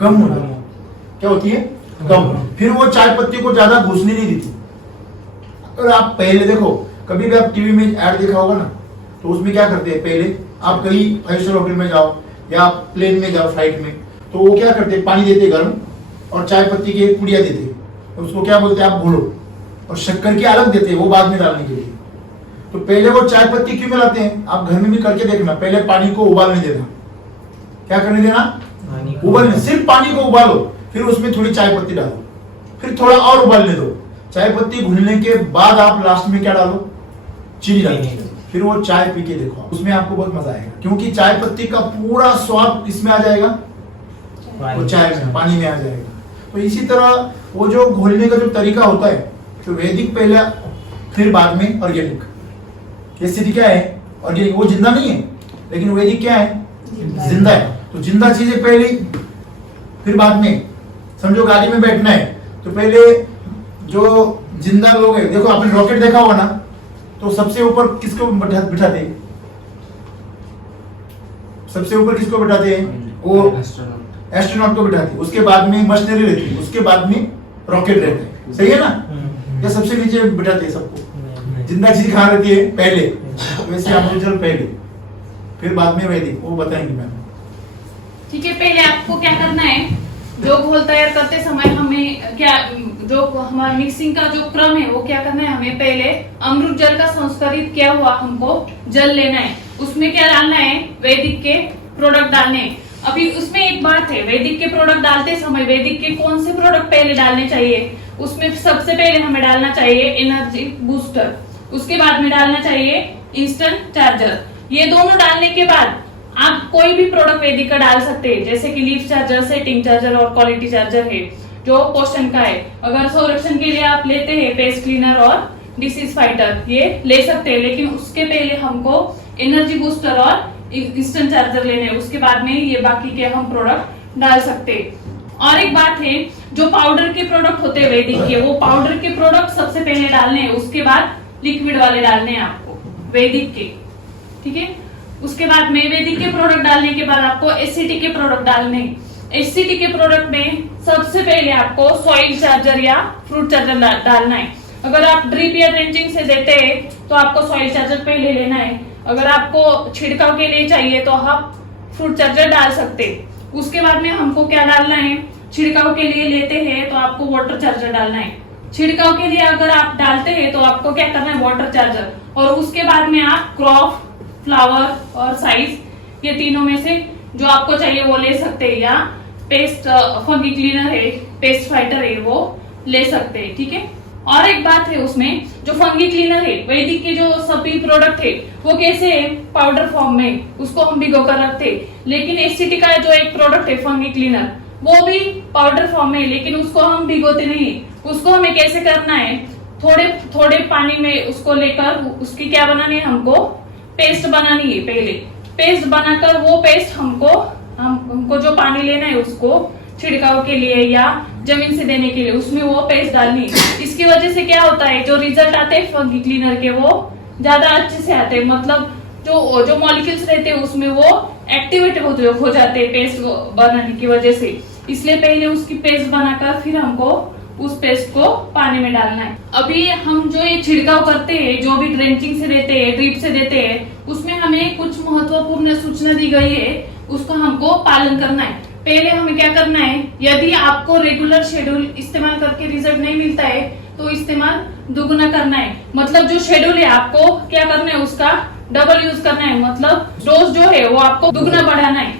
कम हो जाती है। क्या होती है, कम। फिर वो चाय पत्ती को ज्यादा घुसने नहीं देती। अगर आप पहले देखो, कभी भी आप टीवी में ऐड देखा होगा ना, तो उसमें क्या करते हैं, पहले आप कहीं 5 स्टार होटल में जाओ या प्लेन में जाओ, फ्लाइट में, तो वो क्या करते हैं, पानी देते गर्म और चाय पत्ती की पुड़िया देते हैं, उसको क्या बोलते हैं, आप घोलो, और शक्कर की अलग देते हैं, वो बाद में डालने के लिए। तो पहले वो चाय पत्ती क्यों मिलाते हैं, आप घर में भी करके देखना, पहले पानी को उबालने देना। क्या करने देना, उबालने, सिर्फ पानी को उबालो, फिर उसमें थोड़ी चाय पत्ती डालो, फिर थोड़ा और उबालने दो। चाय पत्ती घुलने के बाद आप लास्ट में क्या डालो, चीनी डालो, फिर वो चाय पी के देखो, उसमें आपको बहुत मजा आएगा, क्योंकि चाय पत्ती का पूरा स्वाद किसमें आ जाएगा, वो चाय में, पानी में आ जाएगा। तो इसी तरह वो जो घोलने का जो तरीका होता है, तो वैदिक पहला, फिर बाद में ऑर्गेनिक। एसिडी क्या है? ऑर्गेनिक। वो जिंदा नहीं है, लेकिन वैदिक क्या है? जिंदा है। तो जिंदा चीजें पहले, फिर बाद में। समझो गाड़ी में बैठना है तो पहले जो जिंदा लोग है, देखो आपने रॉकेट देखा होगा ना, तो सबसे ऊपर किसको बिठाते हैं? सबसे ऊपर किसको बिठाते हैं? वो एस्ट्रोनॉट को बिठाते हैं। उसके बाद में मशीनरी रहती है, उसके बाद में रॉकेट रहता है। सही है ना? या सबसे नीचे बिठाते हैं सबको? जिंदा चीज कहाँ रहती है? पहले। वैसे अमृतजल पहले, फिर बाद में वैदिक। वो बताएंगे मैम। ठीक है, पहले आपको क्या करना है, जो घोल तैयार करते समय हमें क्या, जो हमारा मिक्सिंग का जो क्रम है वो क्या करना है, हमें पहले अमृत जल का संस्करित किया हुआ हमको जल लेना है। उसमें क्या डालना है? वैदिक के प्रोडक्ट डालने हैं। अभी उसमें एक बात है, वैदिक के प्रोडक्ट डालते समय वैदिक के कौन से प्रोडक्ट पहले डालने चाहिए? उसमें सबसे पहले हमें डालना चाहिए एनर्जी बूस्टर, उसके बाद में डालना चाहिए इंस्टेंट चार्जर। ये दोनों डालने के बाद आप कोई भी प्रोडक्ट वैदिक का डाल सकते हैं, जैसे कि लीफ चार्जर, सेटिंग चार्जर और क्वालिटी चार्जर है जो पोषण का है। अगर संरक्षण के लिए आप लेते हैं पेस्ट क्लीनर और डिसीज फाइटर, ये ले सकते हैं, लेकिन उसके पहले हमको एनर्जी बूस्टर और इंस्टेंट चार्जर लेने हैं। उसके बाद में ये बाकी के हम प्रोडक्ट डाल सकते हैं। और एक बात है, जो पाउडर के प्रोडक्ट होते हैं वैदिक के, वो पाउडर के प्रोडक्ट सबसे पहले डालने हैं, उसके बाद लिक्विड वाले डालने हैं आपको वैदिक के। ठीक है, उसके बाद में वैदिक के प्रोडक्ट डालने के बाद आपको एससीटी के प्रोडक्ट डालने हैं। एससीटी के प्रोडक्ट में सबसे पहले आपको सॉइल चार्जर या फ्रूट चार्जर डालना है। अगर आप ड्रिप या ड्रेंचिंग से देते हैं तो आपको सॉइल चार्जर पहले लेना है। अगर आपको छिड़काव के लिए चाहिए तो आप फ्रूट चार्जर डाल सकते हैं। उसके बाद में हमको क्या डालना है, छिड़काव के लिए लेते हैं तो आपको वाटर चार्जर डालना है। छिड़काव के लिए अगर आप डालते हैं तो आपको क्या करना है, वाटर चार्जर। और उसके बाद में आप क्रॉप, फ्लावर और साइज, ये तीनों में से जो आपको चाहिए वो ले सकते हैं, या पेस्ट फंगी क्लीनर है, पेस्ट फाइटर है, वो ले सकते हैं। ठीक है, और एक बात है, उसमें जो फंगी क्लीनर है, वैदिक के जो सभी प्रोडक्ट है वो कैसे है, पाउडर फॉर्म में, उसको हम भिगो कर रखते हैं। लेकिन एससीटी का जो एक प्रोडक्ट है फंगी क्लीनर, वो भी पाउडर फॉर्म में, लेकिन उसको हम भिगोते नहीं। उसको हमें कैसे करना है, थोड़े थोड़े पानी में उसको लेकर उसकी क्या बनानी है, हमको पेस्ट बनानी है। पहले पेस्ट बनाकर वो पेस्ट हमको जो पानी लेना है उसको छिड़काव के लिए या जमीन से देने के लिए, उसमें वो पेस्ट डालनी। इसकी वजह से क्या होता है, जो रिजल्ट आते हैं फंगी क्लीनर के वो ज्यादा अच्छे से आते हैं। मतलब जो मॉलिक्यूल्स रहते हैं उसमें वो एक्टिवेट हो जाते हैं पेस्ट बनाने की वजह से। इसलिए पहले उसकी पेस्ट बनाकर फिर हमको उस पेस्ट को पानी में डालना है। अभी हम जो ये छिड़काव करते हैं, जो भी ड्रेंचिंग से देते हैं, ड्रिप से देते हैं, उसमें हमें कुछ महत्वपूर्ण सूचना दी गई है, उसका हमको पालन करना है। पहले हमें क्या करना है, यदि आपको रेगुलर शेड्यूल इस्तेमाल करके रिजल्ट नहीं मिलता है तो इस्तेमाल दुगुना करना है। मतलब जो शेड्यूल है आपको क्या करना है, उसका डबल यूज करना है। मतलब डोज जो है वो आपको दुगना बढ़ाना है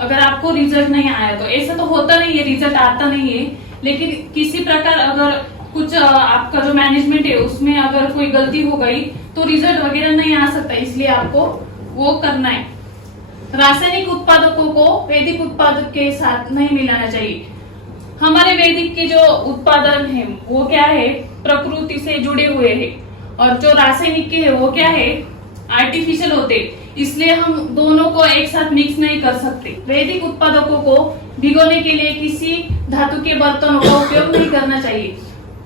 अगर आपको रिजल्ट नहीं आया तो। ऐसा तो होता नहीं है, रिजल्ट आता नहीं है, लेकिन किसी प्रकार अगर कुछ आपका जो मैनेजमेंट है उसमें अगर कोई गलती हो गई तो रिजल्ट वगैरह नहीं आ सकता, इसलिए आपको वो करना है। रासायनिक उत्पादकों को वैदिक उत्पादक के साथ नहीं मिलाना चाहिए। हमारे वैदिक के जो उत्पादन है वो क्या है, प्रकृति से जुड़े हुए हैं, और जो रासायनिक के है वो क्या है, आर्टिफिशियल होते, इसलिए हम दोनों को एक साथ मिक्स नहीं कर सकते। वैदिक उत्पादकों को भिगोने के लिए किसी धातु के बर्तनों का उपयोग नहीं करना चाहिए।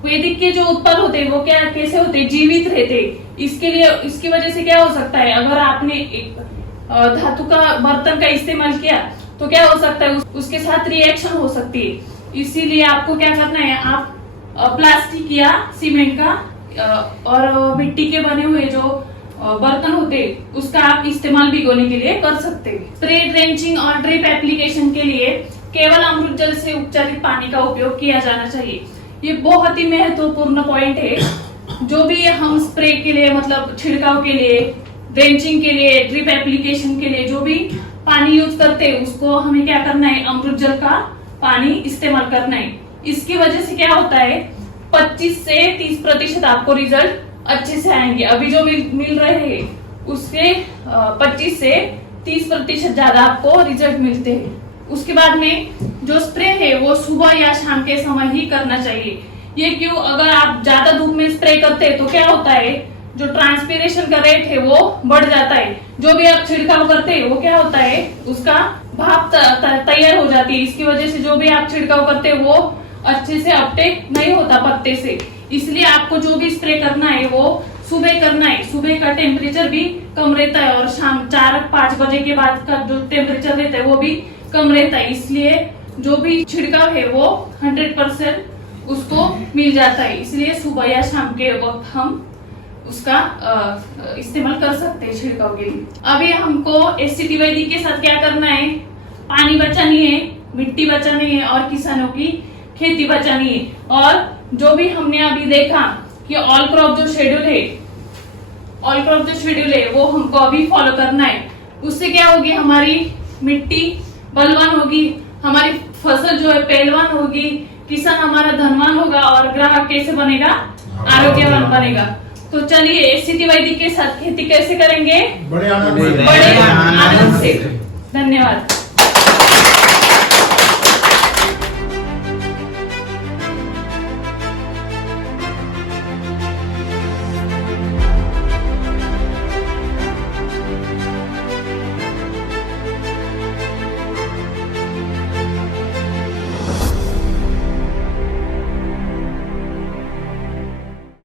वैदिक के जो उत्पाद होते हैं वो क्या कैसे होते हैं, जीवित रहते। इसके लिए इसकी वजह से क्या हो सकता है, अगर आपने एक धातु का बर्तन का इस्तेमाल किया तो क्या हो सकता है, उसके साथ रिएक्शन हो सकती है। इसीलिए आपको क्या करना है, आप प्लास्टिक या सीमेंट का और मिट्टी के बने हुए जो बर्तन होते उसका आप इस्तेमाल भिगोने के लिए कर सकते हैं। स्प्रे, ड्रेंचिंग और ड्रिप एप्लीकेशन के लिए केवल अमृत जल से उपचारित पानी का उपयोग किया जाना चाहिए। ये बहुत ही महत्वपूर्ण पॉइंट है। जो भी हम स्प्रे के लिए, मतलब छिड़काव के लिए, ड्रेंचिंग के लिए, ड्रिप एप्लीकेशन के लिए जो भी पानी यूज करते हैं उसको हमें क्या करना है, अमृत जल का पानी इस्तेमाल करना है। इसकी वजह से क्या होता है, 25 से 30% आपको रिजल्ट अच्छे से आएंगे। अभी जो मिल रहे हैं उससे 25 से 30% ज्यादा आपको रिजल्ट मिलते हैं। उसके बाद में जो स्प्रे है वो सुबह या शाम के समय ही करना चाहिए। ये क्यों? अगर आप ज्यादा धूप में स्प्रे करते हैं तो क्या होता है, जो ट्रांसपीरेशन का रेट है वो बढ़ जाता है। जो भी आप छिड़काव करते हैं वो क्या होता है, उसका भाप तैयार हो जाती है। इसकी वजह से जो भी आप छिड़काव करते हैं वो अच्छे से अपटेक नहीं होता पत्ते से। इसलिए आपको जो भी स्प्रे करना है वो सुबह करना है। सुबह का टेम्परेचर भी कम रहता है और शाम 4-5 बजे के बाद का जो टेम्परेचर रहता है वो भी कम रहता है। इसलिए जो भी छिड़काव है वो 100% उसको मिल जाता है। इसलिए सुबह या शाम के वक्त हम उसका इस्तेमाल कर सकते हैं छिड़काव के लिए। अभी हमको एससीटी वैदिक के साथ क्या करना है, पानी बचानी है, मिट्टी बचानी है और किसानों की खेती बचानी है। और जो भी हमने अभी देखा कि ऑल क्रॉप जो शेड्यूल है वो हमको अभी फॉलो करना है। उससे क्या होगी, हमारी मिट्टी बलवान होगी, हमारी फसल जो है पहलवान होगी, किसान हमारा धनवान होगा और ग्राहक कैसे बनेगा, आरोग्यवान बनेगा। तो चलिए एससीटी वैदिक के साथ खेती कैसे करेंगे, बड़े आनंद बड़े आनंद से। धन्यवाद।